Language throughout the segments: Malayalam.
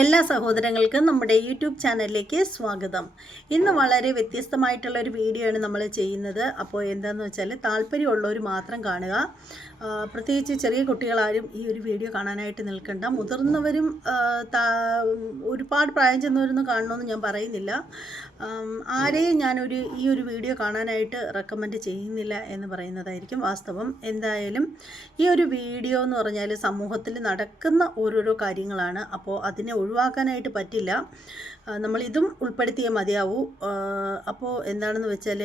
എല്ലാ സഹോദരങ്ങൾക്കും നമ്മുടെ യൂട്യൂബ് ചാനലിലേക്ക് സ്വാഗതം. ഇന്ന് വളരെ വ്യത്യസ്തമായിട്ടുള്ളൊരു വീഡിയോ ആണ് നമ്മൾ ചെയ്യുന്നത്. അപ്പോൾ എന്താണെന്ന് വെച്ചാൽ താല്പര്യമുള്ളവർ മാത്രം കാണുക. പ്രത്യേകിച്ച് ചെറിയ കുട്ടികളാരും ഈ ഒരു വീഡിയോ കാണാനായിട്ട് നിൽക്കണ്ട. മുതിർന്നവരും ഒരുപാട് പ്രായം ചെന്നവരൊന്നും കാണണമെന്ന് ഞാൻ പറയുന്നില്ല. ആരെയും ഈ ഒരു വീഡിയോ കാണാനായിട്ട് റെക്കമെൻഡ് ചെയ്യുന്നില്ല എന്ന് പറയുന്നതായിരിക്കും വാസ്തവം. എന്തായാലും ഈ ഒരു വീഡിയോ എന്ന് പറഞ്ഞാൽ സമൂഹത്തിൽ നടക്കുന്ന ഓരോരോ കാര്യങ്ങളാണ്. അപ്പോൾ അതിനെ ഒഴിവാക്കാനായിട്ട് പറ്റില്ല. നമ്മളിതും ഉൾപ്പെടുത്തിയേ മതിയാവൂ. അപ്പോൾ എന്താണെന്ന് വെച്ചാൽ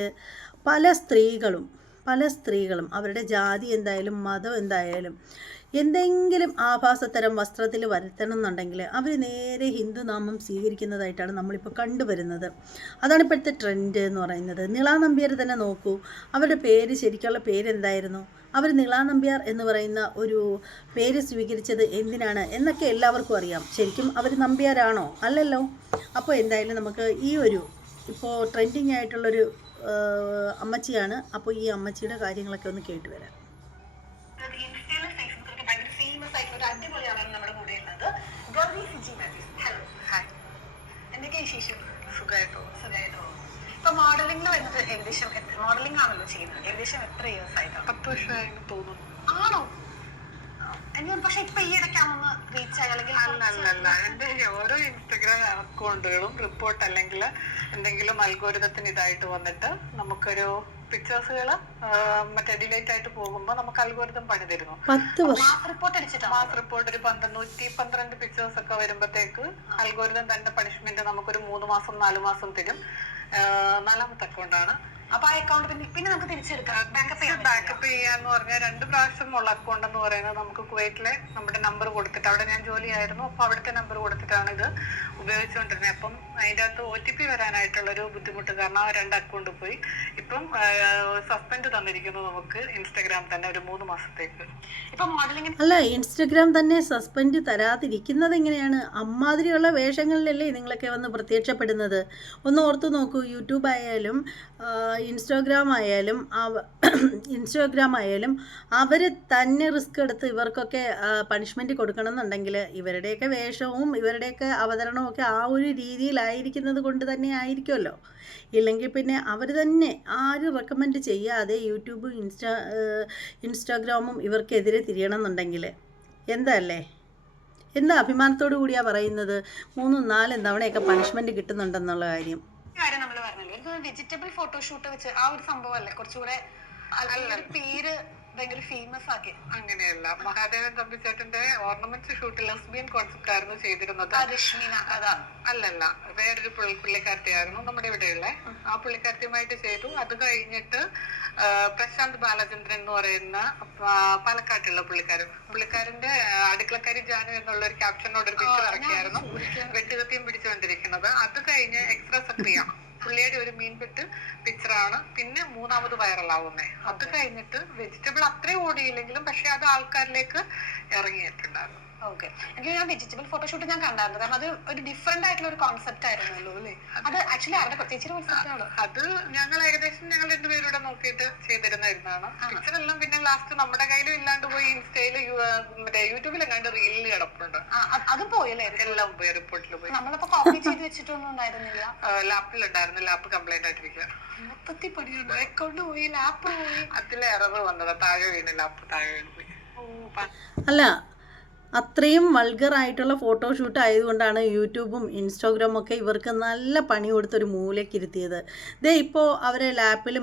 പല സ്ത്രീകളും അവരുടെ ജാതി എന്തായാലും മതം എന്തായാലും എന്തെങ്കിലും ആഭാസത്തരം വസ്ത്രത്തിൽ വരുത്തണം എന്നുണ്ടെങ്കിൽ അവർ നേരെ ഹിന്ദുനാമം സ്വീകരിക്കുന്നതായിട്ടാണ് നമ്മളിപ്പോൾ കണ്ടുവരുന്നത്. അതാണ് ഇപ്പോഴത്തെ ട്രെൻഡ് എന്ന് പറയുന്നത്. നിള നമ്പ്യാർ തന്നെ നോക്കൂ, അവരുടെ പേര് ശരിക്കുള്ള പേരെന്തായിരുന്നു? അവർ നിള നമ്പ്യാർ എന്ന് പറയുന്ന ഒരു പേര് സ്വീകരിച്ചത് എന്തിനാണ് എന്നൊക്കെ എല്ലാവർക്കും അറിയാം. ശരിക്കും അവർ നമ്പ്യാരാണോ? അല്ലല്ലോ. അപ്പോൾ എന്തായാലും നമുക്ക് ഇപ്പോൾ ട്രെൻഡിങ് ആയിട്ടുള്ളൊരു അമ്മച്ചിയാണ്. അപ്പോൾ ഈ അമ്മച്ചിയുടെ കാര്യങ്ങളൊക്കെ ഒന്ന് കേട്ടു വരാം. അടിപൊളിയാണ് നമ്മുടെ കൂടെ ഉള്ളത് ഗൗരി സിജി മാത്യൂസ്. ഹലോ, ഹായ്, എന്തൊക്കെയാ വിശേഷം? സുഖമായിട്ടോ? ഇപ്പൊ മോഡലിംഗിൽ വരുന്നത് ഏകദേശം മോഡലിംഗ് ആണല്ലോ ചെയ്യുന്നത്, ഏകദേശം എത്ര ഇയേഴ്സ് ആയിട്ടോ? 10 വർഷമായെന്ന് തോന്നുന്നു. ആണോ? എനിക്ക് പക്ഷെ ഇപ്പൊ ഈ ഇടയ്ക്കാണെന്ന് റീച്ച് ആയി അല്ലെങ്കിൽ അല്ല, എന്റെ ഓരോ ഇൻസ്റ്റഗ്രാം അക്കൗണ്ടുകളും റിപ്പോർട്ട് അല്ലെങ്കിൽ എന്തെങ്കിലും അൽഗോരിതത്തിന് ഇതായിട്ട് വന്നിട്ട് നമുക്കൊരു പിക്ചേഴ്സുകൾ മറ്റേ ഡിലേറ്റ് ആയിട്ട് പോകുമ്പോൾ നമുക്ക് അൽഗോരിതം പണി തരുന്നു. മാസ് റിപ്പോർട്ട് ഒരു 112 പിക്ചേഴ്സ് ഒക്കെ വരുമ്പോഴത്തേക്ക് അൽഗോരിതം തന്നെ പണിഷ്മെന്റ് നമുക്കൊരു 3 മാസം 4 മാസം തരും. 4ാമത്തെ അക്കൗണ്ടാണ്. അപ്പൊ ആ അക്കൗണ്ട് പിന്നെ നമുക്ക് തിരിച്ചെടുക്കാം, ബാക്കപ്പ് ചെയ്യാന്ന് പറഞ്ഞാൽ 2 പ്രാവശ്യം ഉള്ള അക്കൗണ്ട് എന്ന് പറയുന്നത് നമുക്ക് കുവൈറ്റിലെ നമ്മുടെ നമ്പർ കൊടുത്തിട്ട്, അവിടെ ഞാൻ ജോലിയായിരുന്നു, അപ്പൊ അവിടുത്തെ നമ്പർ കൊടുത്തിട്ടാണ് ഇത് ഉപയോഗിച്ചുകൊണ്ടിരുന്നത്. അപ്പം അതിൻ്റെ അകത്ത് OTP വരാനായിട്ടുള്ളൊരു ബുദ്ധിമുട്ട് കാരണം ആ 2 അക്കൗണ്ട് പോയി. ഇപ്പം സസ്പെൻഡ് തന്നിരിക്കുന്നു നമുക്ക് ഇൻസ്റ്റഗ്രാം തന്നെ ഒരു 3 മാസത്തേക്ക്. ഇപ്പൊ മോഡലിംഗ് അല്ല, ഇൻസ്റ്റഗ്രാം തന്നെ സസ്പെൻഡ് തരാതിരിക്കുന്നത് എങ്ങനെയാണ്? അമ്മാതിരിയുള്ള വേഷങ്ങളിലല്ലേ നിങ്ങളൊക്കെ വന്ന് പ്രത്യക്ഷപ്പെടുന്നത്? ഒന്ന് ഓർത്തു നോക്കൂ. യൂട്യൂബ് ആയാലും ഇൻസ്റ്റാഗ്രാം ആയാലും അവർ തന്നെ റിസ്ക് എടുത്ത് ഇവർക്കൊക്കെ പണിഷ്മെൻറ്റ് കൊടുക്കണം എന്നുണ്ടെങ്കിൽ ഇവരുടെയൊക്കെ വേഷവും ഇവരുടെയൊക്കെ അവതരണവും ഒക്കെ ആ ഒരു രീതിയിലായിരിക്കുന്നത് കൊണ്ട് തന്നെ ആയിരിക്കുമല്ലോ. ഇല്ലെങ്കിൽ പിന്നെ അവർ തന്നെ ആരും റെക്കമെൻഡ് ചെയ്യാതെ യൂട്യൂബും ഇൻസ്റ്റാഗ്രാമും ഇവർക്കെതിരെ തിരിയണം എന്നുണ്ടെങ്കിൽ എന്താ അഭിമാനത്തോടു കൂടിയാണ് പറയുന്നത്? 3-4 തവണയൊക്കെ പണിഷ്മെൻറ്റ് കിട്ടുന്നുണ്ടെന്നുള്ള കാര്യം നമ്മൾ പറഞ്ഞല്ലോ. വെജിറ്റബിൾ ഫോട്ടോഷൂട്ട് വെച്ച് ആ ഒരു സംഭവം അല്ലേ കുറച്ചുകൂടെ പേര് ഭയങ്കര ഫേമസ് ആക്കി? അങ്ങനെയല്ല, മഹാദേവൻ തമ്പിച്ചേട്ടന്റെ ഓർണമെന്റ്സ് ഷൂട്ട് ലെസ്ബിയൻ കോൺസെപ്റ്റ് ആയിരുന്നു ചെയ്തിരുന്നത്. അല്ലല്ല, വേറൊരു പുള്ളിക്കാരത്തിയായിരുന്നു നമ്മുടെ ഇവിടെയുള്ള. ആ പുള്ളിക്കാരത്തിയുമായിട്ട് ചെയ്തു. അത് കഴിഞ്ഞിട്ട് പ്രശാന്ത് ബാലചന്ദ്രൻ എന്ന് പറയുന്ന പാലക്കാട്ടുള്ള പുള്ളിക്കാരന്റെ അടുക്കളക്കാരി ജാനു എന്നുള്ള ഒരു ക്യാപ്ഷനോട് ഒരു പിക്ചർ ഇറക്കിയായിരുന്നു, വെട്ടുകത്തിയും പിടിച്ചുകൊണ്ടിരിക്കുന്നത്. അത് കഴിഞ്ഞ് എക്സ്ട്രാ സക്രിയ പുള്ളിയുടെ ഒരു മീൻപെട്ട് പിക്ചറാണ് പിന്നെ 3ാമത് വൈറലാവുന്നേ. അത് കഴിഞ്ഞിട്ട് വെജിറ്റബിൾ അത്രയും ഓടിയില്ലെങ്കിലും പക്ഷെ അത് ആൾക്കാരിലേക്ക് ഇറങ്ങിയിട്ടുണ്ടായിരുന്നു. ഓക്കെ, എനിക്ക് ഞാൻ വെജിറ്റബിൾ ഫോട്ടോഷൂട്ട് ഞാൻ കണ്ടായിരുന്നു. കാരണം അത് ഒരു ഡിഫറെന്റ് ആയിട്ടുള്ള ഒരു കോൺസെപ്റ്റ് ആയിരുന്നല്ലോ അല്ലേ? അത് ആക്ച്വലി അവരുടെ പ്രത്യേകിച്ച് കോൺസെപ്റ്റ് ആണ്. അത് ഞങ്ങൾ 2 പേരുടെ നോക്കിയിട്ട് ചെയ്തിരുന്നതാണ്. പിക്ചറെല്ലാം പിന്നെ ലാസ്റ്റ് നമ്മുടെ കയ്യിലും ഇല്ലാണ്ട് പോയി ഇൻസ്റ്റയില് മറ്റേ യൂട്യൂബിലെങ്ങാണ്ട് റീലിൽ കിടപ്പുണ്ട്. അത് പോയല്ലേ? എല്ലാം പോയി, റിപ്പോർട്ടിൽ പോയി. നമ്മളിപ്പോ കോപ്പി ചെയ്ത് വെച്ചിട്ടൊന്നും ഉണ്ടായിരുന്നില്ല. ലാപ്പിലുണ്ടായിരുന്നു, ലാപ്പ് കംപ്ലൈന്റ് ആയിട്ടിരിക്കുക. മൊത്തത്തിൽ പണിയുണ്ട്. അക്കൗണ്ട് പോയി, ലാപ്പ് പോയി, അതിലെ എറർ വന്നത് താഴെ വീണ്, ലാപ്പ് താഴെ വീണ് പോയി. അല്ല, അത്രയും വൾഗറായിട്ടുള്ള ഫോട്ടോഷൂട്ട് ആയതുകൊണ്ടാണ് യൂട്യൂബും ഇൻസ്റ്റാഗ്രാമും ഒക്കെ ഇവർക്ക് നല്ല പണി കൊടുത്തൊരു മൂലയ്ക്ക് ഇരുത്തിയത്. ഇപ്പോൾ അവരെ ലാപ്ടോപ്പിൽ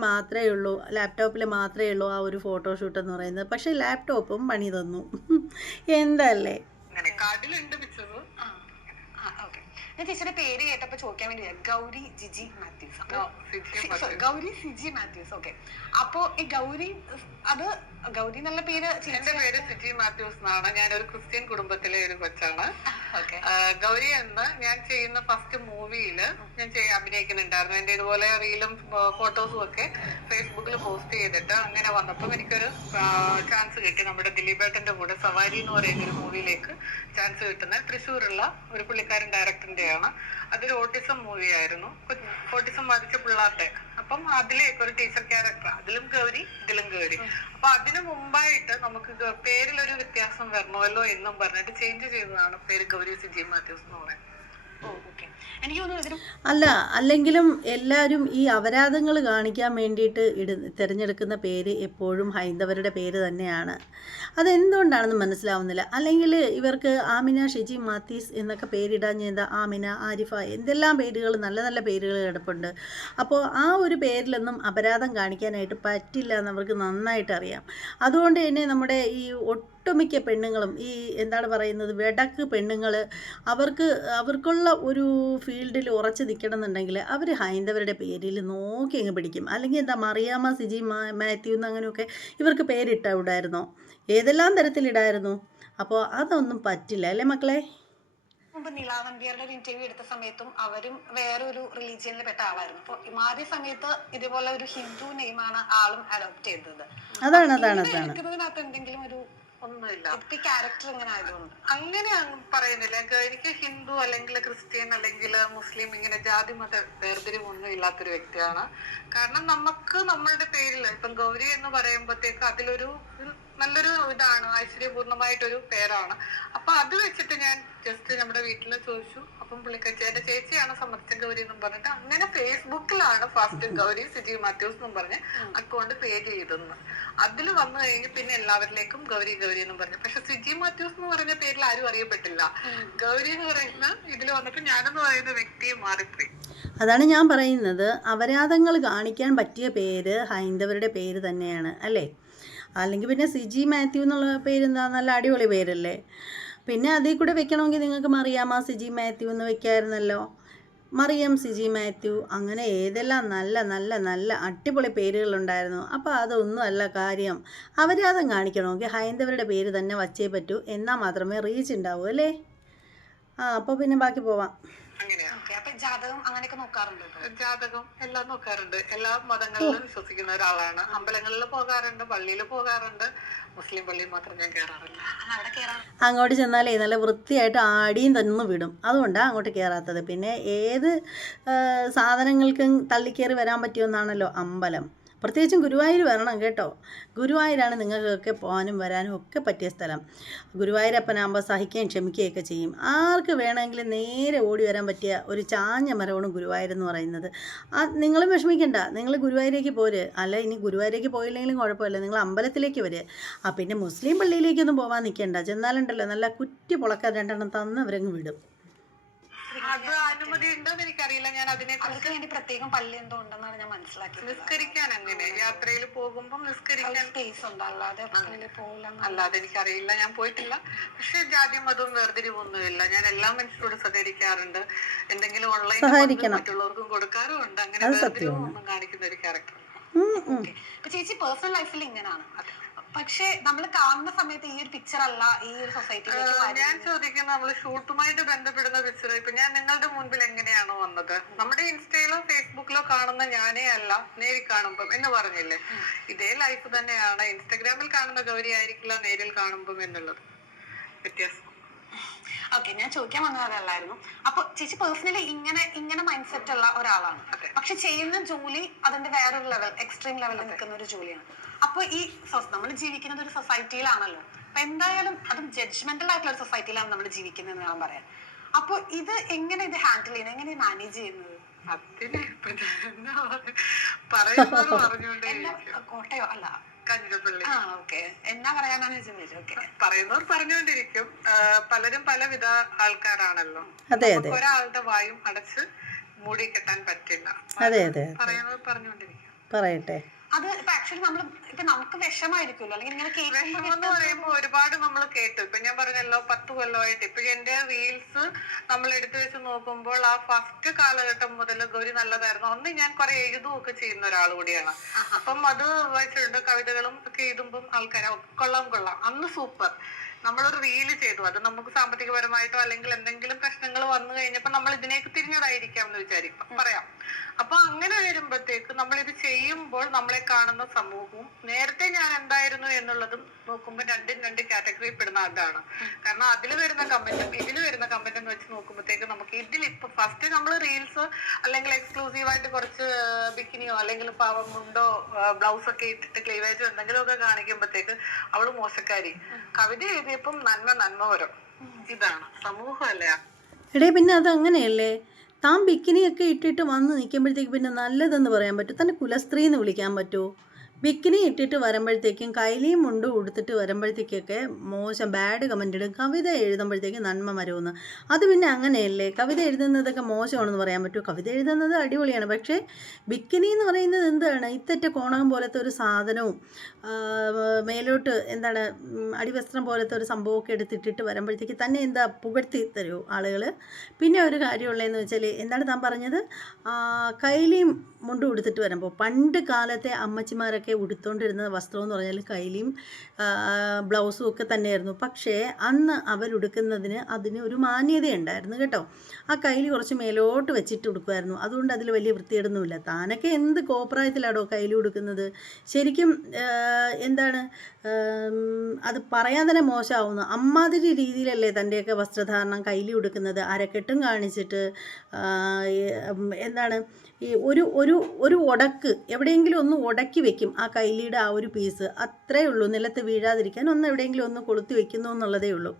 മാത്രമേ ഉള്ളൂ ആ ഒരു ഫോട്ടോഷൂട്ട് എന്ന് പറയുന്നത്. പക്ഷേ ലാപ്ടോപ്പും പണി തന്നു. എന്തല്ലേ? ഞാൻ ടീച്ചറുടെ പേര് കേട്ടപ്പോ ചോദിക്കാൻ വേണ്ടി ഗൗരി സിജി മാത്യൂസ്. ഓക്കെ, അപ്പൊ ഈ ഗൗരി എന്നുള്ള പേര്? എന്റെ പേര് സിജി മാത്യൂസ് എന്നാണ്. ഞാനൊരു ക്രിസ്ത്യൻ കുടുംബത്തിലെ ഒരു കൊച്ചാണ്. ഗൗരി എന്ന് ഞാൻ ചെയ്യുന്ന ഫസ്റ്റ് മൂവിയില് ഞാൻ അഭിനയിക്കുന്നുണ്ടായിരുന്നു. എന്റെ ഇതുപോലെ റീലും ഫോട്ടോസും ഒക്കെ ഫേസ്ബുക്കിൽ പോസ്റ്റ് ചെയ്തിട്ട് അങ്ങനെ വന്നപ്പോൾ എനിക്കൊരു ചാൻസ് കിട്ടി. നമ്മുടെ ദിലീപേട്ടന്റെ കൂടെ സവാരി എന്ന് പറയുന്ന ഒരു മൂവിയിലേക്ക് ചാൻസ് കിട്ടുന്ന തൃശ്ശൂരുള്ള ഒരു പുള്ളിക്കാരൻ ഡയറക്ടറിന്റെയാണ്. അതൊരു ഓട്ടിസം മൂവിയായിരുന്നു. ഓട്ടിസം ബാധിച്ച പിള്ളേരുടെ. അപ്പം അതിലേക്ക് ഒരു ടീച്ചർ ക്യാരക്ടർ, അതിലും ഗൗരി ഇതിലും ഗൗരി. അപ്പൊ അതിനു മുമ്പായിട്ട് നമുക്ക് പേരിലൊരു വ്യത്യാസം വരണമല്ലോ എന്നും പറഞ്ഞിട്ട് ചേഞ്ച് ചെയ്തതാണ് പേര് ഗൗരി സിജി മാത്യൂസ് എന്ന് പറയുന്നത്. എനിക്ക് തോന്നുന്നു അല്ല, അല്ലെങ്കിലും എല്ലാവരും ഈ അപരാധങ്ങൾ കാണിക്കാൻ വേണ്ടിയിട്ട് തിരഞ്ഞെടുക്കുന്ന പേര് എപ്പോഴും ഹൈന്ദവരുടെ പേര് തന്നെയാണ്. അതെന്തുകൊണ്ടാണെന്ന് മനസ്സിലാവുന്നില്ല. അല്ലെങ്കിൽ ഇവർക്ക് ആമിന ഷിജി മാത്തീസ് എന്നൊക്കെ പേരിടാൻ ചെയ്ത ആമിന, ആരിഫ, എന്തെല്ലാം പേരുകൾ, നല്ല നല്ല പേരുകൾ കിടപ്പുണ്ട്. അപ്പോൾ ആ ഒരു പേരിലൊന്നും അപരാധം കാണിക്കാനായിട്ട് പറ്റില്ല എന്നവർക്ക് നന്നായിട്ട് അറിയാം. അതുകൊണ്ട് തന്നെ നമ്മുടെ ഈ ഒട്ടുമിക്ക പെണ്ണുങ്ങളും ഈ എന്താണ് പറയുന്നത്, വെടക്ക് പെണ്ണുങ്ങൾ, അവർക്കുള്ള ഒരു ഫീൽഡിൽ ഉറച്ചു നിൽക്കണമെന്നുണ്ടെങ്കിൽ അവർ ഹൈന്ദവരുടെ പേരിൽ നോക്കി അങ്ങ് പിടിക്കും. അല്ലെങ്കിൽ എന്താ മറിയാമ്മ, സിജി മാത്യു എന്നങ്ങനെയൊക്കെ ഇവർക്ക് പേരിട്ടായിരുന്നോ? ഏതെല്ലാം തരത്തിലിടായിരുന്നു. അപ്പോൾ അതൊന്നും പറ്റില്ല അല്ലേ മക്കളെ? മുമ്പ് നിലാവന്തിയുടെ ഒരു ഇന്റർവ്യൂ എടുത്ത സമയത്തും അവരും വേറൊരു റിലീജിയനിൽ പെട്ട ആളായിരുന്നു. അപ്പൊ ആദ്യ സമയത്ത് ഇതുപോലെ ഒരു ഹിന്ദു നെയിമാണ് ആളും അഡോപ്റ്റ് ചെയ്തത്. അതാണ് എടുക്കുന്നതിനകത്ത് എന്തെങ്കിലും ഒരു ഒന്നുമില്ല, ക്യാരക്ടർ ഇങ്ങനെ ആയതുകൊണ്ട് അങ്ങനെ പറയുന്നില്ല. എനിക്ക് ഹിന്ദു അല്ലെങ്കിൽ ക്രിസ്ത്യൻ അല്ലെങ്കിൽ മുസ്ലിം ഇങ്ങനെ ജാതി മത വേർതിരിവൊന്നും ഇല്ലാത്തൊരു വ്യക്തിയാണ്. കാരണം നമുക്ക് നമ്മളുടെ പേരിൽ ഇപ്പം ഗൗരി എന്ന് പറയുമ്പോഴത്തേക്ക് അതിലൊരു നല്ലൊരു ഇതാണ്, ഐശ്വര്യപൂർണമായിട്ടൊരു പേരാണ്. അപ്പൊ അത് വെച്ചിട്ട് ഞാൻ ജസ്റ്റ് നമ്മുടെ വീട്ടിൽ ചോദിച്ചു. അപ്പം എന്റെ ചേച്ചിയാണ് സമ്മതിച്ച ഗൗരി എന്നും പറഞ്ഞിട്ട് അങ്ങനെ ഫേസ്ബുക്കിലാണ് ഫസ്റ്റ് ഗൗരി സിജി മാത്യൂസ് എന്നും പറഞ്ഞ് അക്കൗണ്ട് പേജ് ചെയ്തെന്ന്. അതിൽ വന്നു കഴിഞ്ഞ് പിന്നെ എല്ലാവരിലേക്കും ഗൗരി ഗൗരി എന്നും പറഞ്ഞു. പക്ഷെ സിജി മാത്യൂസ് എന്ന് പറഞ്ഞ പേരിൽ ആരും അറിയപ്പെട്ടില്ല. ഗൗരി എന്ന് പറയുന്ന ഇതിൽ വന്നിട്ട് ഞാനെന്ന് പറയുന്ന വ്യക്തിയെ മാറിപ്പോയി. അതാണ് ഞാൻ പറയുന്നത്, അപരാധങ്ങൾ കാണിക്കാൻ പറ്റിയ പേര് ഹൈന്ദവരുടെ പേര് തന്നെയാണ് അല്ലേ? അല്ലെങ്കിൽ പിന്നെ സിജി മാത്യു എന്നുള്ള പേരെന്താ, നല്ല അടിപൊളി പേരല്ലേ? പിന്നെ അതിൽ കൂടെ വെക്കണമെങ്കിൽ നിങ്ങൾക്ക് മറിയാമ്മ സിജി മാത്യു എന്ന് വെക്കായിരുന്നല്ലോ. മറിയം സിജി മാത്യു, അങ്ങനെ ഏതെല്ലാം നല്ല നല്ല നല്ല അടിപൊളി പേരുകളുണ്ടായിരുന്നു. അപ്പോൾ അതൊന്നും അല്ല കാര്യം. അപരാധം കാണിക്കണമെങ്കിൽ ഹൈന്ദവരുടെ പേര് തന്നെ വച്ചേ പറ്റൂ, എന്നാൽ മാത്രമേ റീച്ച് ഉണ്ടാവൂ അല്ലേ? അപ്പോൾ പിന്നെ ബാക്കി പോവാം. ജാതകം അങ്ങനെയൊക്കെ നോക്കാറുണ്ട്. ജാതകം എല്ലാം നോക്കാറുണ്ട്. എല്ലാ മതങ്ങളിലും വിശ്വസിക്കുന്ന ഒരാളാണ്. അമ്പലങ്ങളിൽ പോകാറുണ്ട്, പള്ളിയിൽ പോകാറുണ്ട്. മുസ്ലിം പള്ളിയിൽ മാത്രം ഞാൻ കയറാറില്ല. അങ്ങോട്ട് ചെന്നാലേ നല്ല വൃത്തിയായിട്ട് ആടിയും തന്നു വിടും. അതുകൊണ്ടാണ് അങ്ങോട്ട് കയറാത്തത്. പിന്നെ ഏത് സാധനങ്ങൾക്കും തള്ളിക്കയറി വരാൻ പറ്റുമെന്നാണല്ലോ അമ്പലം. പ്രത്യേകിച്ചും ഗുരുവായൂർ വരണം കേട്ടോ. ഗുരുവായൂരാണ് നിങ്ങൾക്കൊക്കെ പോകാനും വരാനും ഒക്കെ പറ്റിയ സ്ഥലം. ഗുരുവായൂരപ്പനാകുമ്പോൾ സഹിക്കുകയും ക്ഷമിക്കുകയൊക്കെ ചെയ്യും. ആർക്ക് വേണമെങ്കിലും നേരെ ഓടി വരാൻ പറ്റിയ ഒരു ചാഞ്ഞ മരമാണ് ഗുരുവായൂർ എന്ന് പറയുന്നത്. നിങ്ങളും വിഷമിക്കണ്ട, നിങ്ങൾ ഗുരുവായൂരേക്ക് പോര്. അല്ല, ഇനി ഗുരുവായൂരേക്ക് പോയില്ലെങ്കിലും കുഴപ്പമില്ല, നിങ്ങൾ അമ്പലത്തിലേക്ക് വര്. പിന്നെ മുസ്ലിം പള്ളിയിലേക്കൊന്നും പോകാൻ നിൽക്കേണ്ട. ചെന്നാലുണ്ടല്ലോ നല്ല കുറ്റി പൊളക്കാൻ 2 തന്ന് അവരങ്ങ് വിടും. അത് അനുമതി ഉണ്ടോന്ന് എനിക്കറിയില്ല. ഞാൻ അതിനെ അവർക്ക് വേണ്ടി പ്രത്യേകം പള്ളി എന്തോ ഉണ്ടെന്നാണ് ഞാൻ മനസ്സിലാക്കിയത്. നിസ്കരിക്കാൻ അങ്ങനെ യാത്രയിൽ പോകുമ്പോൾ നിസ്കരിക്കാൻ സ്പേസ് ഉണ്ട്, അല്ലാതെ പോകില്ല. അല്ലാതെ എനിക്കറിയില്ല, ഞാൻ പോയിട്ടില്ല. പക്ഷെ ജാതി മതവും വേർതിരിവൊന്നുമില്ല. ഞാൻ എല്ലാ മനുഷ്യരോട് സഹകരിക്കാറുണ്ട്. എന്തെങ്കിലും ഓൺലൈൻ മറ്റുള്ളവർക്കും കൊടുക്കാറുമുണ്ട്. അങ്ങനെ വേർതിരിവൊന്നും കാണിക്കുന്ന ഒരു ക്യാരക്ടർ. ചേച്ചി പേഴ്സണൽ ലൈഫിൽ ഇങ്ങനെയാണ്. പക്ഷെ നമ്മൾ കാണുന്ന സമയത്ത് ഈ ഒരു പിക്ചർ അല്ല ഈ ഒരു സൊസൈറ്റിയിലേക്ക്. ഞാൻ ചോദിക്കുന്നത്, നമ്മൾ ഷൂട്ടുമായിട്ട് ബന്ധപ്പെടുന്ന പിക്ചർ ഇപ്പൊ ഞാൻ നിങ്ങളുടെ മുൻപിൽ എങ്ങനെയാണോ വന്നത്, നമ്മുടെ ഇൻസ്റ്റയിലോ ഫേസ്ബുക്കിലോ കാണുന്ന ഞാനേ അല്ല നേരിൽ കാണുമ്പം എന്ന് പറഞ്ഞില്ലേ, ഇതേ ലൈഫ് തന്നെയാണ്. ഇൻസ്റ്റഗ്രാമിൽ കാണുന്ന ഗൗരി ആയിരിക്കില്ല നേരിൽ കാണുമ്പം എന്നുള്ളത് വ്യത്യാസം. ഓക്കെ, ഞാൻ ചോദിക്കാൻ വന്നതല്ലായിരുന്നു. അപ്പൊ ചേച്ചി പേഴ്സണലി ഇങ്ങനെ മൈൻഡ് സെറ്റ് ഉള്ള ഒരാളാണ്. പക്ഷെ ചെയ്യുന്ന ജോലി അതിന്റെ വേറൊരു ലെവൽ, എക്സ്ട്രീം ലെവലിൽ നിൽക്കുന്ന ഒരു ജോലിയാണ്. അപ്പൊ ഈ നമ്മൾ ജീവിക്കുന്നത് ഒരു സൊസൈറ്റിയിലാണല്ലോ. അപ്പൊ എന്തായാലും അതും ജഡ്ജ്മെന്റൽ ആയിട്ടുള്ള ഒരു സൊസൈറ്റിയിലാണ് നമ്മൾ ജീവിക്കുന്നത് ഞാൻ പറയാം. അപ്പൊ ഇത് എങ്ങനെ ഇത് ഹാൻഡിൽ ചെയ്യുന്നത്, എങ്ങനെ മാനേജ് ചെയ്യുന്നത്? കോട്ടയോ അല്ല കാഞ്ഞിരപ്പള്ളി. എന്നാ പറയാനാണ് ചോദിച്ചത്. പറയുന്നവർ പറഞ്ഞുകൊണ്ടിരിക്കും. പലരും പലവിധ ആൾക്കാരാണല്ലോ. ഒരാളുടെ വായും അടച്ച് മൂടി കെട്ടാൻ പറ്റില്ല. പറയുന്നവർ പറഞ്ഞുകൊണ്ടിരിക്കും. പറയട്ടെ. അത് ഇപ്പൊ ആക്ച്വലി നമുക്ക് വിഷമായിരിക്കുമല്ലോ, അല്ലെങ്കിൽ ഇങ്ങനെ എന്ന് പറയുമ്പോ ഒരുപാട് നമ്മൾ കേട്ടു. ഇപ്പൊ ഞാൻ പറഞ്ഞല്ലോ 10 കൊല്ലമായിട്ട് ഇപ്പൊ എന്റെ റീൽസ് നമ്മൾ എടുത്തു വെച്ച് നോക്കുമ്പോൾ ആ ഫസ്റ്റ് കാലഘട്ടം മുതൽ ഗൗരി നല്ലതായിരുന്നു. അന്ന് ഞാൻ കുറെ എഴുതുകയൊക്കെ ചെയ്യുന്ന ഒരാൾ കൂടിയാണ്. അപ്പം അത് വായിച്ചിട്ടുണ്ട്. കവിതകളും ഒക്കെ എഴുതുമ്പം ആൾക്കാരെ കൊള്ളാം അന്ന് സൂപ്പർ. നമ്മളൊരു റീല് ചെയ്തു, അത് നമുക്ക് സാമ്പത്തികപരമായിട്ടോ അല്ലെങ്കിൽ എന്തെങ്കിലും പ്രശ്നങ്ങൾ വന്നു കഴിഞ്ഞപ്പോൾ നമ്മൾ ഇതിലേക്ക് തിരിഞ്ഞതായിരിക്കാം എന്ന് പറയാം. അപ്പൊ അങ്ങനെ വരുമ്പോഴത്തേക്ക് നമ്മൾ ഇത് ചെയ്യുമ്പോൾ നമ്മളെ കാണുന്ന സമൂഹവും നേരത്തെ ഞാൻ എന്തായിരുന്നു എന്നുള്ളതും നോക്കുമ്പോൾ രണ്ടും രണ്ട് കാറ്റഗറി പെടുന്ന അതാണ്. കാരണം അതിൽ വരുന്ന കമന്റും ഇതിൽ വരുന്ന കമന്റ് എന്ന് വെച്ച് നോക്കുമ്പോഴത്തേക്ക് നമുക്ക് ഇതിൽ ഇപ്പൊ ഫസ്റ്റ് നമ്മൾ റീൽസ് അല്ലെങ്കിൽ എക്സ്ക്ലൂസീവായിട്ട് കുറച്ച് ബിക്കിനിയോ അല്ലെങ്കിൽ പാവമുണ്ടോ ബ്ലൗസ് ഒക്കെ ഇട്ടിട്ട് ക്ലീവേജോ എന്തെങ്കിലും ഒക്കെ കാണിക്കുമ്പോഴത്തേക്ക് അവള് മോശക്കാരി, കവിത എഴുതിയപ്പം നന്മ വരും. ഇതാണ് സമൂഹമല്ലേ. എടേ പിന്നെ അത് അങ്ങനെയല്ലേ, താൻ ബിക്കിനിയൊക്കെ ഇട്ടിട്ട് വന്ന് നിൽക്കുമ്പോഴത്തേക്ക് പിന്നെ നല്ലതെന്ന് പറയാൻ പറ്റും? തന്നെ കുലസ്ത്രീ എന്ന് വിളിക്കാൻ പറ്റുമോ? ബിക്കിനി ഇട്ടിട്ട് വരുമ്പോഴത്തേക്കും കൈലിയും മുണ്ടും ഉടുത്തിട്ട് വരുമ്പോഴത്തേക്കൊക്കെ മോശം ബാഡ് കമൻ്റ് ഇടും. കവിത എഴുതുമ്പോഴത്തേക്കും നന്മ വരുമെന്ന്. അത് പിന്നെ അങ്ങനെയല്ലേ, കവിത എഴുതുന്നതൊക്കെ മോശമാണെന്ന് പറയാൻ പറ്റുമോ? കവിത എഴുതുന്നത് അടിപൊളിയാണ്. പക്ഷേ ബിക്കിനി എന്ന് പറയുന്നത് എന്താണ്, ഇത്തറ്റ കോണകം പോലത്തെ ഒരു സാധനവും മേലോട്ട് എന്താണ് അടിവസ്ത്രം പോലത്തെ ഒരു സംഭവമൊക്കെ എടുത്തിട്ടിട്ട് വരുമ്പോഴത്തേക്ക് തന്നെ എന്താ പുകഴ്ത്തി തരുമോ ആളുകൾ? പിന്നെ ഒരു കാര്യമുള്ളതെന്ന് വെച്ചാൽ എന്താണ് താൻ പറഞ്ഞത്, കൈലിയും മുണ്ടും ഉടുത്തിട്ട് വരുമ്പോൾ പണ്ട് കാലത്തെ അമ്മച്ചിമാരൊക്കെ ഉടുത്തോണ്ടിരുന്ന വസ്ത്രം എന്ന് പറഞ്ഞാൽ കൈലിയും ബ്ലൗസും ഒക്കെ തന്നെയായിരുന്നു. പക്ഷേ അന്ന് അവരുടുക്കുന്നതിന് അതിന് ഒരു മാന്യതയുണ്ടായിരുന്നു കേട്ടോ. ആ കൈലി കുറച്ച് മേലോട്ട് വെച്ചിട്ട് ഉടുക്കുമായിരുന്നു. അതുകൊണ്ട് അതിൽ വലിയ വൃത്തിയിടുന്നുമില്ല. താനൊക്കെ എന്ത് കോപ്രായത്തിലാണോ കൈലി ഉടുക്കുന്നത്? ശരിക്കും എന്താണ് അത് പറയാൻ തന്നെ മോശമാവുന്നു. അമ്മാതിരി രീതിയിലല്ലേ തൻ്റെയൊക്കെ വസ്ത്രധാരണം, കൈലി ഉടുക്കുന്നത് അരക്കെട്ടും കാണിച്ചിട്ട്, എന്താണ് ഈ ഒരു ഉടക്ക് എവിടെയെങ്കിലും ഒന്ന് ഉടക്കി വെക്കും ആ കൈലിയുടെ ആ ഒരു പീസ്, അത്രേ ഉള്ളൂ. നിലത്ത് വീഴാതിരിക്കാൻ ഒന്ന് എവിടെയെങ്കിലും ഒന്ന് കൊളുത്തി വെക്കുന്നു എന്നുള്ളതേ ഉള്ളൂ.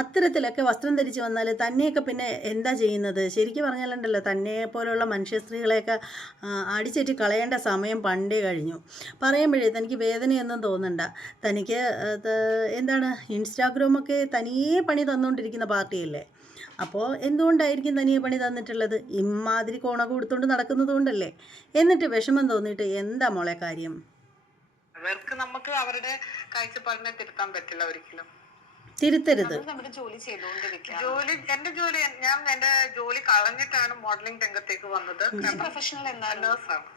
അത്തരത്തിലൊക്കെ വസ്ത്രം ധരിച്ച് വന്നാൽ തന്നെയൊക്കെ പിന്നെ എന്താ ചെയ്യുന്നത്? ശരിക്കും പറഞ്ഞാലുണ്ടല്ലോ, തന്നെ പോലെയുള്ള മനുഷ്യ സ്ത്രീകളെയൊക്കെ അടിച്ചേറ്റ് കളയേണ്ട സമയം പണ്ടേ കഴിഞ്ഞു. പറയുമ്പോഴേ തനിക്ക് വേദനയൊന്നും തോന്നണ്ട. തനിക്ക് എന്താണ് ഇൻസ്റ്റാഗ്രാമൊക്കെ തനിയെ പണി തന്നുകൊണ്ടിരിക്കുന്ന പാർട്ടിയല്ലേ. അപ്പോൾ എന്തുകൊണ്ടായിരിക്കും തനിയെ പണി തന്നിട്ടുള്ളത്? ഇമാതിരി കോണൊക്കെ കൊടുത്തുകൊണ്ട് നടക്കുന്നത് കൊണ്ടല്ലേ. എന്നിട്ട് വിഷമം തോന്നിയിട്ട് എന്താ മോളെ കാര്യം? അവർക്ക് നമുക്ക് അവരുടെ കാഴ്ചപ്പാടിനെ തിരുത്താൻ പറ്റില്ല ഒരിക്കലും. തിരുത്തരുത്. നമ്മുടെ ജോലി ചെയ്തുകൊണ്ടിരിക്കുക. ഞാൻ എന്റെ ജോലി കളഞ്ഞിട്ടാണ് മോഡലിംഗ് രംഗത്തേക്ക് വന്നത്. പ്രൊഫഷണൽ എന്താണ്? നേഴ്സാണ്.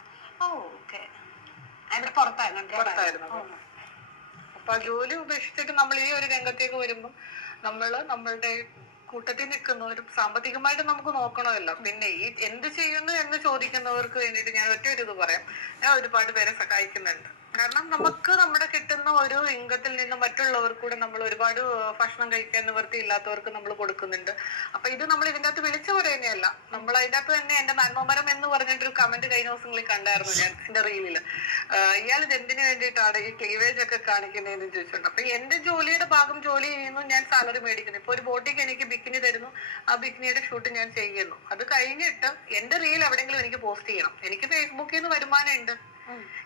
പുറത്തായിരുന്നു. അപ്പൊ ആ ജോലി ഉപേക്ഷിച്ചിട്ട് നമ്മൾ ഈ ഒരു രംഗത്തേക്ക് വരുമ്പോൾ നമ്മളുടെ കൂട്ടത്തിൽ നിൽക്കുന്നവരും സാമ്പത്തികമായിട്ട് നമുക്ക് നോക്കണമല്ലോ. പിന്നെ ഈ എന്ത് ചെയ്യുന്നു എന്ന് ചോദിക്കുന്നവർക്ക് വേണ്ടിയിട്ട് ഞാൻ ഒറ്റ പറയാം, ഞാൻ ഒരുപാട് പേരെ സഹായിക്കുന്നുണ്ട്. കാരണം നമുക്ക് നമ്മുടെ കിട്ടുന്ന ഒരു ഇൻകത്തിൽ നിന്ന് മറ്റുള്ളവർക്ക് കൂടെ നമ്മൾ ഒരുപാട് ഭക്ഷണം കഴിക്കാൻ നിവൃത്തി ഇല്ലാത്തവർക്ക് നമ്മൾ കൊടുക്കുന്നുണ്ട്. അപ്പൊ ഇത് നമ്മൾ ഇതിൻ്റെ അകത്ത് വിളിച്ചു പറയുന്നതല്ല, നമ്മൾ അതിൻ്റെ അകത്ത് തന്നെ എന്റെ നന്മമരം എന്ന് പറഞ്ഞിട്ടൊരു കമന്റ് കഴിഞ്ഞ ദിവസങ്ങളിൽ കണ്ടായിരുന്നു ഞാൻ എന്റെ റീലില്. ഇയാൾ ഇത് എന്തിനു വേണ്ടിയിട്ടാണ് ഈ ക്ലീവേജ് ഒക്കെ കാണിക്കുന്നതെന്ന് ചോദിച്ചിട്ടുണ്ട്. അപ്പൊ എന്റെ ജോലിയുടെ ഭാഗം ജോലി ചെയ്യുന്നു, ഞാൻ സാലറി മേടിക്കുന്നു. ഇപ്പൊ ഒരു ബോട്ടിക്ക് എനിക്ക് ബിക്കിനി തരുന്നു, ആ ബിക്കിനിയുടെ ഷൂട്ട് ഞാൻ ചെയ്യുന്നു. അത് കഴിഞ്ഞിട്ട് എന്റെ റീൽ എവിടെയെങ്കിലും എനിക്ക് പോസ്റ്റ് ചെയ്യണം. എനിക്ക് ഫേസ്ബുക്കിൽ നിന്ന് വരുമാനം ഉണ്ട്,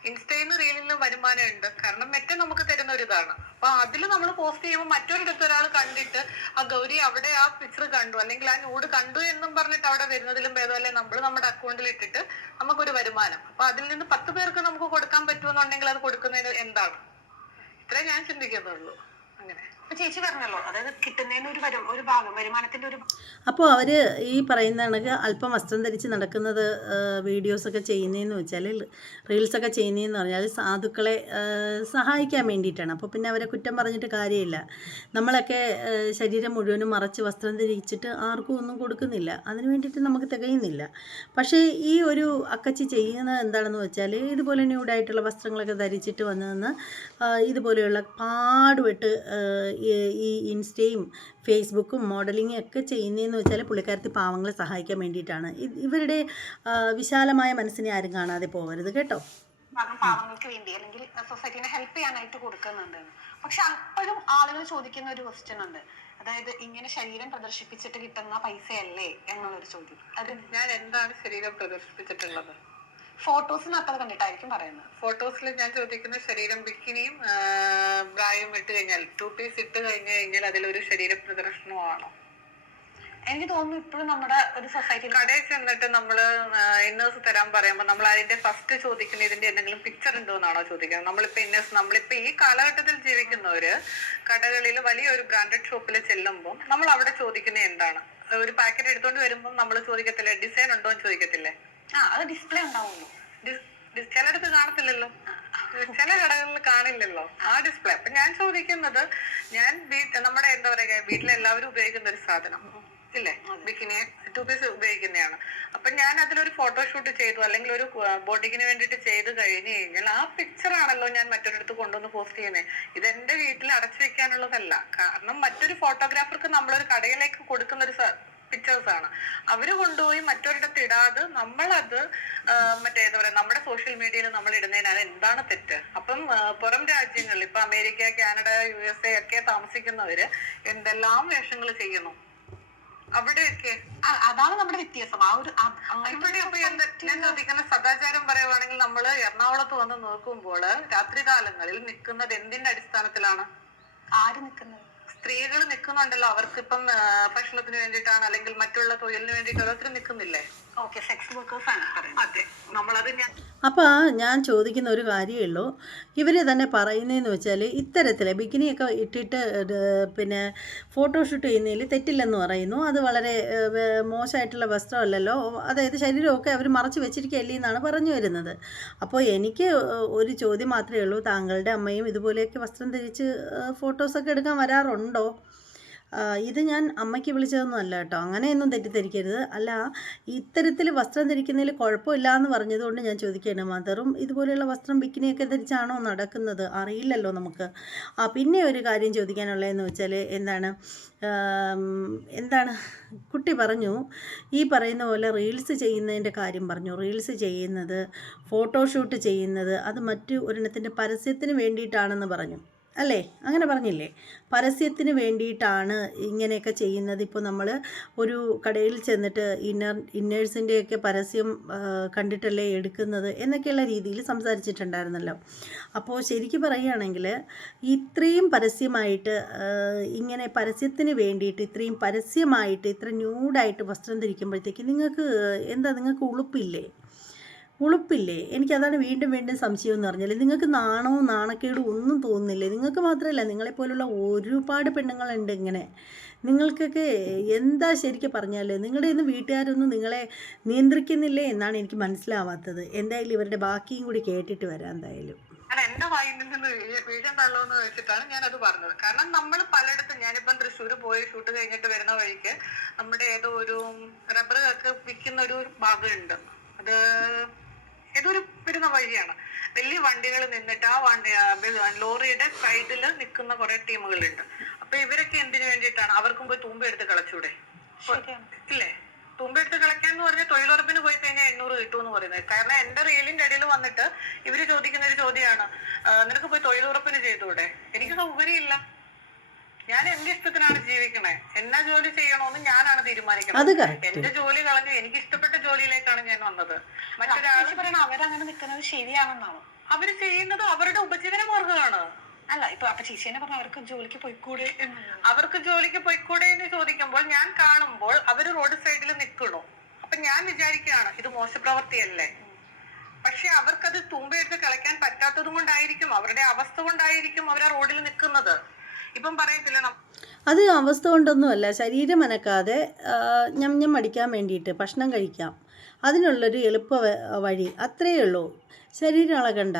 ഇൻസ്റ്റയിൽ നിന്ന് റീലിൽ നിന്ന് വരുമാനം ഉണ്ട്. കാരണം മറ്റേ നമുക്ക് തരുന്ന ഒരു ഇതാണ്. അപ്പൊ അതിൽ നമ്മൾ പോസ്റ്റ് ചെയ്യുമ്പോൾ മറ്റൊരിടത്ത് ഒരാൾ കണ്ടിട്ട് ആ ഗൗരി അവിടെ ആ പിക്ചർ കണ്ടു അല്ലെങ്കിൽ ആ ന്യൂഡ് കണ്ടു എന്നും പറഞ്ഞിട്ട് അവിടെ വരുന്നതിലും ഭേദമല്ലേ നമ്മൾ നമ്മുടെ അക്കൗണ്ടിൽ ഇട്ടിട്ട് നമുക്കൊരു വരുമാനം. അപ്പൊ അതിൽ നിന്ന് 10 പേർക്ക് നമുക്ക് കൊടുക്കാൻ പറ്റുമെന്നുണ്ടെങ്കിൽ അത് കൊടുക്കുന്നതിന് എന്താണ്? ഇത്രേ ഞാൻ ചിന്തിക്കുന്നുള്ളൂ. അങ്ങനെ ചേച്ചി പറഞ്ഞല്ലോ, അതായത് കിട്ടുന്നതിന് ഒരു ഭാഗം വരുമാനത്തിന്റെ ഒരു. അപ്പോൾ അവർ ഈ പറയുന്ന കണക്ക് അല്പം വസ്ത്രം ധരിച്ച് നടക്കുന്നത് വീഡിയോസൊക്കെ ചെയ്യുന്നതെന്ന് വെച്ചാൽ, റീൽസൊക്കെ ചെയ്യുന്നതെന്ന് പറഞ്ഞാൽ സാധുക്കളെ സഹായിക്കാൻ വേണ്ടിയിട്ടാണ്. അപ്പോൾ പിന്നെ അവരെ കുറ്റം പറഞ്ഞിട്ട് കാര്യമില്ല. നമ്മളൊക്കെ ശരീരം മുഴുവനും മറച്ച് വസ്ത്രം ധരിച്ചിട്ട് ആർക്കും ഒന്നും കൊടുക്കുന്നില്ല, അതിന് വേണ്ടിയിട്ട് നമുക്ക് തികയുന്നില്ല. പക്ഷേ ഈ ഒരു അക്കച്ചി ചെയ്യുന്നത് എന്താണെന്ന് വെച്ചാൽ, ഇതുപോലെ ന്യൂഡായിട്ടുള്ള വസ്ത്രങ്ങളൊക്കെ ധരിച്ചിട്ട് വന്നതെന്ന് ഇതുപോലെയുള്ള പാടുപെട്ട് ഈ ഇൻസ്റ്റയും ഫേസ്ബുക്കും മോഡലിങ്ങും ഒക്കെ ചെയ്യുന്നതെന്ന് വെച്ചാൽ പുള്ളിക്കാരത്തി പാവങ്ങളെ സഹായിക്കാൻ വേണ്ടിയിട്ടാണ്. ഇവരുടെ വിശാലമായ മനസ്സിനെ ആരും കാണാതെ പോകരുത് കേട്ടോ. പാവങ്ങൾക്ക് വേണ്ടി അല്ലെങ്കിൽ സൊസൈറ്റിനെ ഹെൽപ്പ് ചെയ്യാനായിട്ട് കൊടുക്കുന്നുണ്ട്. പക്ഷെ അപ്പോഴും ആളുകൾ ചോദിക്കുന്ന ഒരു ക്വസ്റ്റ്യൻ ഉണ്ട്, അതായത് ഇങ്ങനെ ശരീരം പ്രദർശിപ്പിച്ചിട്ട് കിട്ടുന്ന പൈസയല്ലേ എന്നുള്ളൊരു ചോദ്യം. അത് ഞാൻ എന്താണ് ശരീരം പ്രദർശിപ്പിച്ചിട്ടുള്ളത്? ഫോട്ടോസിനകത്ത് കണ്ടിട്ടായിരിക്കും പറയുന്നത്. ഫോട്ടോസിൽ ഞാൻ ചോദിക്കുന്ന ശരീരം ബിക്കിനിയും ബ്രായും ഇട്ട് കഴിഞ്ഞാൽ, 2 പീസ് ഇട്ട് കഴിഞ്ഞാൽ അതിലൊരു ശരീര പ്രദർശനമാണോ? എനിക്ക് തോന്നുന്നു ഇപ്പോഴും നമ്മുടെ ഒരു സൊസൈറ്റി കടയിൽ ചെന്നിട്ട് നമ്മള് ഇന്നേഴ്സ് തരാൻ പറയുമ്പോൾ നമ്മൾ അതിന്റെ ഫസ്റ്റ് ചോദിക്കുന്ന ഇതിന്റെ എന്തെങ്കിലും പിക്ചർ ഉണ്ടോ എന്നാണോ ചോദിക്കുന്നത്. നമ്മളിപ്പോ ഈ കാലഘട്ടത്തിൽ ജീവിക്കുന്നവര് കടകളിൽ വലിയൊരു ബ്രാൻഡഡ് ഷോപ്പിൽ ചെല്ലുമ്പോൾ നമ്മൾ അവിടെ ചോദിക്കുന്നത് എന്താണ്? ഒരു പാക്കറ്റ് എടുത്തോണ്ട് വരുമ്പോൾ നമ്മൾ ചോദിക്കത്തില്ലേ ഡിസൈൻ ഉണ്ടോ എന്ന് ചോദിക്കത്തില്ലേ? അത് ഡിസ്പ്ലേ ഉണ്ടാവുള്ളൂ. ചിലടത്ത് കാണത്തില്ലല്ലോ, ചില കടകളിൽ കാണില്ലല്ലോ ആ ഡിസ്പ്ലേ. അപ്പൊ ഞാൻ ചോദിക്കുന്നത്, ഞാൻ നമ്മുടെ എന്താ പറയാ വീട്ടിലെല്ലാവരും ഉപയോഗിക്കുന്ന ഒരു സാധനം ഇല്ലേ, ബിക്കിനി 2 പീസ് ഉപയോഗിക്കുന്നതാണ്. അപ്പൊ ഞാൻ അതിലൊരു ഫോട്ടോഷൂട്ട് ചെയ്തു അല്ലെങ്കിൽ ഒരു ബോട്ടിക്കിന് വേണ്ടിയിട്ട് ചെയ്ത് കഴിഞ്ഞു കഴിഞ്ഞാൽ ആ പിക്ചർ ആണല്ലോ ഞാൻ മറ്റൊരിടത്ത് കൊണ്ടുവന്ന് പോസ്റ്റ് ചെയ്യുന്നത്. ഇതെന്റെ വീട്ടിൽ അടച്ചു വെക്കാനുള്ളതല്ല. കാരണം മറ്റൊരു ഫോട്ടോഗ്രാഫർക്ക് നമ്മളൊരു കടയിലേക്ക് കൊടുക്കുന്ന ഒരു പിക്ചേഴ്സ് ആണ്. അവര് കൊണ്ടുപോയി മറ്റൊരിടത്ത് ഇടാതെ നമ്മളത് മറ്റേ എന്താ പറയാ നമ്മുടെ സോഷ്യൽ മീഡിയയിൽ നമ്മൾ ഇടുന്നതിനാണ് എന്താണ് തെറ്റ്? അപ്പം പുറം രാജ്യങ്ങളിൽ ഇപ്പൊ അമേരിക്ക, കാനഡ, USA ഒക്കെ താമസിക്കുന്നവര് എന്തെല്ലാം വേഷങ്ങൾ ചെയ്യുന്നു അവിടെയൊക്കെ. അതാണ് നമ്മുടെ വ്യത്യാസം. ആ ഒരു ഇവിടെ അപ്പൊ ഞാൻ ചോദിക്കുന്ന സദാചാരം പറയുവാണെങ്കിൽ നമ്മള് എറണാകുളത്ത് വന്ന് നോക്കുമ്പോൾ രാത്രി കാലങ്ങളിൽ നിൽക്കുന്നത് എന്തിന്റെ അടിസ്ഥാനത്തിലാണ്? ആര് നിൽക്കുന്നത്? സ്ത്രീകൾ നിൽക്കുന്നുണ്ടല്ലോ. അവർക്ക് ഇപ്പം ഭക്ഷണത്തിന് വേണ്ടിയിട്ടാണ് അല്ലെങ്കിൽ മറ്റുള്ള തൊഴിലിന് വേണ്ടിയിട്ട് ഓരോരുത്തർ നിൽക്കുന്നില്ലേ? ഓക്കെ, സെക്സ് വർക്കേഴ്സ് ആണ് പറയുന്നത്. അതെ, നമ്മളത് അപ്പോൾ ഞാൻ ചോദിക്കുന്ന ഒരു കാര്യമേ ഉള്ളൂ, ഇവർ തന്നെ പറയുന്നതെന്ന് വെച്ചാൽ ഇത്തരത്തിൽ ബിക്കിനിയൊക്കെ ഇട്ടിട്ട് പിന്നെ ഫോട്ടോഷൂട്ട് ചെയ്യുന്നതിൽ തെറ്റില്ലെന്ന് പറയുന്നു. അത് വളരെ മോശമായിട്ടുള്ള വസ്ത്രമല്ലല്ലോ, അതായത് ശരീരമൊക്കെ അവർ മറച്ച് വെച്ചിരിക്കുകയല്ലേ എന്നാണ് പറഞ്ഞു വരുന്നത്. അപ്പോൾ എനിക്ക് ഒരു ചോദ്യം മാത്രമേ ഉള്ളൂ, താങ്കളുടെ അമ്മയും ഇതുപോലെയൊക്കെ വസ്ത്രം ധരിച്ച് ഫോട്ടോസൊക്കെ എടുക്കാൻ വരാറുണ്ടോ? ഇത് ഞാൻ അമ്മയ്ക്ക് വിളിച്ചതൊന്നും അല്ല കേട്ടോ, അങ്ങനെയൊന്നും തെറ്റിദ്ധരിക്കരുത്. അല്ല, ഇത്തരത്തിൽ വസ്ത്രം ധരിക്കുന്നതിൽ കുഴപ്പമില്ല എന്ന് പറഞ്ഞതുകൊണ്ട് ഞാൻ ചോദിക്കുകയാണ്, മദറും ഇതുപോലെയുള്ള വസ്ത്രം ബിക്കിനിയൊക്കെ ധരിച്ചാണോ നടക്കുന്നത്? അറിയില്ലല്ലോ നമുക്ക്. പിന്നെ ഒരു കാര്യം ചോദിക്കാനുള്ളതെന്ന് വെച്ചാൽ എന്താണ് കുട്ടി പറഞ്ഞു, ഈ പറയുന്ന പോലെ റീൽസ് ചെയ്യുന്നതിൻ്റെ കാര്യം പറഞ്ഞു. റീൽസ് ചെയ്യുന്നത്, ഫോട്ടോഷൂട്ട് ചെയ്യുന്നത് അത് മറ്റു ഒരെണ്ണത്തിൻ്റെ പരസ്യത്തിന് വേണ്ടിയിട്ടാണെന്ന് പറഞ്ഞു അല്ലേ? അങ്ങനെ പറഞ്ഞില്ലേ? പരസ്യത്തിന് വേണ്ടിയിട്ടാണ് ഇങ്ങനെയൊക്കെ ചെയ്യുന്നത്. ഇപ്പോൾ നമ്മൾ ഒരു കടയിൽ ചെന്നിട്ട് ഇന്നേഴ്സിൻ്റെയൊക്കെ പരസ്യം കണ്ടിട്ടല്ലേ എടുക്കുന്നത് എന്നൊക്കെയുള്ള രീതിയിൽ സംസാരിച്ചിട്ടുണ്ടായിരുന്നല്ലോ. അപ്പോൾ ശരിക്കും പറയുകയാണെങ്കിൽ ഇത്രയും പരസ്യമായിട്ട് ഇങ്ങനെ പരസ്യത്തിന് വേണ്ടിയിട്ട് ഇത്രയും പരസ്യമായിട്ട് ഇത്ര ന്യൂഡായിട്ട് വസ്ത്രം ധരിക്കുമ്പോഴത്തേക്ക് നിങ്ങൾക്ക് ഉളുപ്പില്ലേ? എനിക്കതാണ് വീണ്ടും സംശയം എന്ന് പറഞ്ഞാൽ, നിങ്ങൾക്ക് നാണവും നാണക്കേടും ഒന്നും തോന്നുന്നില്ലേ? നിങ്ങൾക്ക് മാത്രമല്ല, നിങ്ങളെപ്പോലുള്ള ഒരുപാട് പെണ്ണുങ്ങളുണ്ട് ഇങ്ങനെ. നിങ്ങൾക്കൊക്കെ എന്താ ശരിക്കും പറഞ്ഞാൽ നിങ്ങളുടെ ഇന്ന് വീട്ടുകാരൊന്നും നിങ്ങളെ നിയന്ത്രിക്കുന്നില്ലേ എന്നാണ് എനിക്ക് മനസ്സിലാവാത്തത്. എന്തായാലും ഇവരുടെ ബാക്കിയും കൂടി കേട്ടിട്ട് വരാം. എന്തായാലും എന്റെ വായിൽ നിന്ന് വീഴണ്ടല്ലോ എന്ന് വെച്ചിട്ടാണ് ഞാനത് പറഞ്ഞത്. കാരണം നമ്മൾ പലയിടത്തും, ഞാനിപ്പം തൃശ്ശൂർ പോയി ഷൂട്ട് കഴിഞ്ഞിട്ട് വരുന്ന വഴിക്ക് നമ്മുടെ ഏതോ ഒരു റബ്ബർ ഒക്കെ വിൽക്കുന്ന ഒരു ഭാഗമുണ്ട്. അത് ഏതൊരു വരുന്ന വഴിയാണ്. വലിയ വണ്ടികൾ നിന്നിട്ട് ആ ലോറിയുടെ സൈഡിൽ നിൽക്കുന്ന കുറെ ടീമുകളുണ്ട്. അപ്പൊ ഇവരൊക്കെ എന്തിനു വേണ്ടിയിട്ടാണ്? അവർക്കും പോയി തുമ്പെടുത്ത് കളച്ചൂടെ? ഇല്ലേ? തുമ്പെടുത്ത് കളിക്കാന്ന് പറഞ്ഞാൽ തൊഴിലുറപ്പിന് പോയി കഴിഞ്ഞാൽ 800 കിട്ടുമെന്ന് പറയുന്നത്. കാരണം എന്റെ റീലിന്റെ ഇടയിൽ വന്നിട്ട് ഇവര് ചോദിക്കുന്ന ഒരു ചോദ്യമാണ്, നിനക്ക് പോയി തൊഴിലുറപ്പിന് ചെയ്തൂടെ? എനിക്ക് സൗകര്യമില്ല. ഞാൻ എന്റെ ഇഷ്ടത്തിനാണ് ജീവിക്കണേ. എന്നാ ജോലി ചെയ്യണോന്ന് ഞാനാണ് തീരുമാനിക്കുന്നത്. എന്റെ ജോലി കളഞ്ഞു എനിക്ക് ഇഷ്ടപ്പെട്ട ജോലിയിലേക്കാണ് ഞാൻ വന്നത്. മറ്റൊരാൾ പറയണ അവരങ്ങനെ നിൽക്കുന്നത് ശരിയാണെന്നാണ്. അവര് ചെയ്യുന്നത് അവരുടെ ഉപജീവന മാർഗമാണ്. അല്ല, ഇപ്പൊ അപ്പൊ ചേച്ചിനെ പറഞ്ഞ അവർക്ക് ജോലിക്ക് പോയിക്കൂടെ? അവർക്ക് ജോലിക്ക് പോയിക്കൂടെ എന്ന് ചോദിക്കുമ്പോൾ ഞാൻ കാണുമ്പോൾ അവര് റോഡ് സൈഡിൽ നിൽക്കണു. അപ്പൊ ഞാൻ വിചാരിക്കുകയാണ് ഇത് മോശപ്രവൃത്തിയല്ലേ? പക്ഷെ അവർക്കത് തുമ്പെടുത്ത് കളിക്കാൻ പറ്റാത്തത് കൊണ്ടായിരിക്കും, അവരുടെ അവസ്ഥ കൊണ്ടായിരിക്കും അവർ ആ റോഡിൽ നിൽക്കുന്നത്. ഇപ്പം പറയത്തില്ല, അത് അവസ്ഥ കൊണ്ടൊന്നുമല്ല, ശരീരം അനക്കാതെ ഞം അടിക്കാൻ വേണ്ടിയിട്ട് ഭക്ഷണം കഴിക്കാം, അതിനുള്ളൊരു എളുപ്പ വഴി അത്രയേ ഉള്ളൂ. ശരീരം ഇളകണ്ട.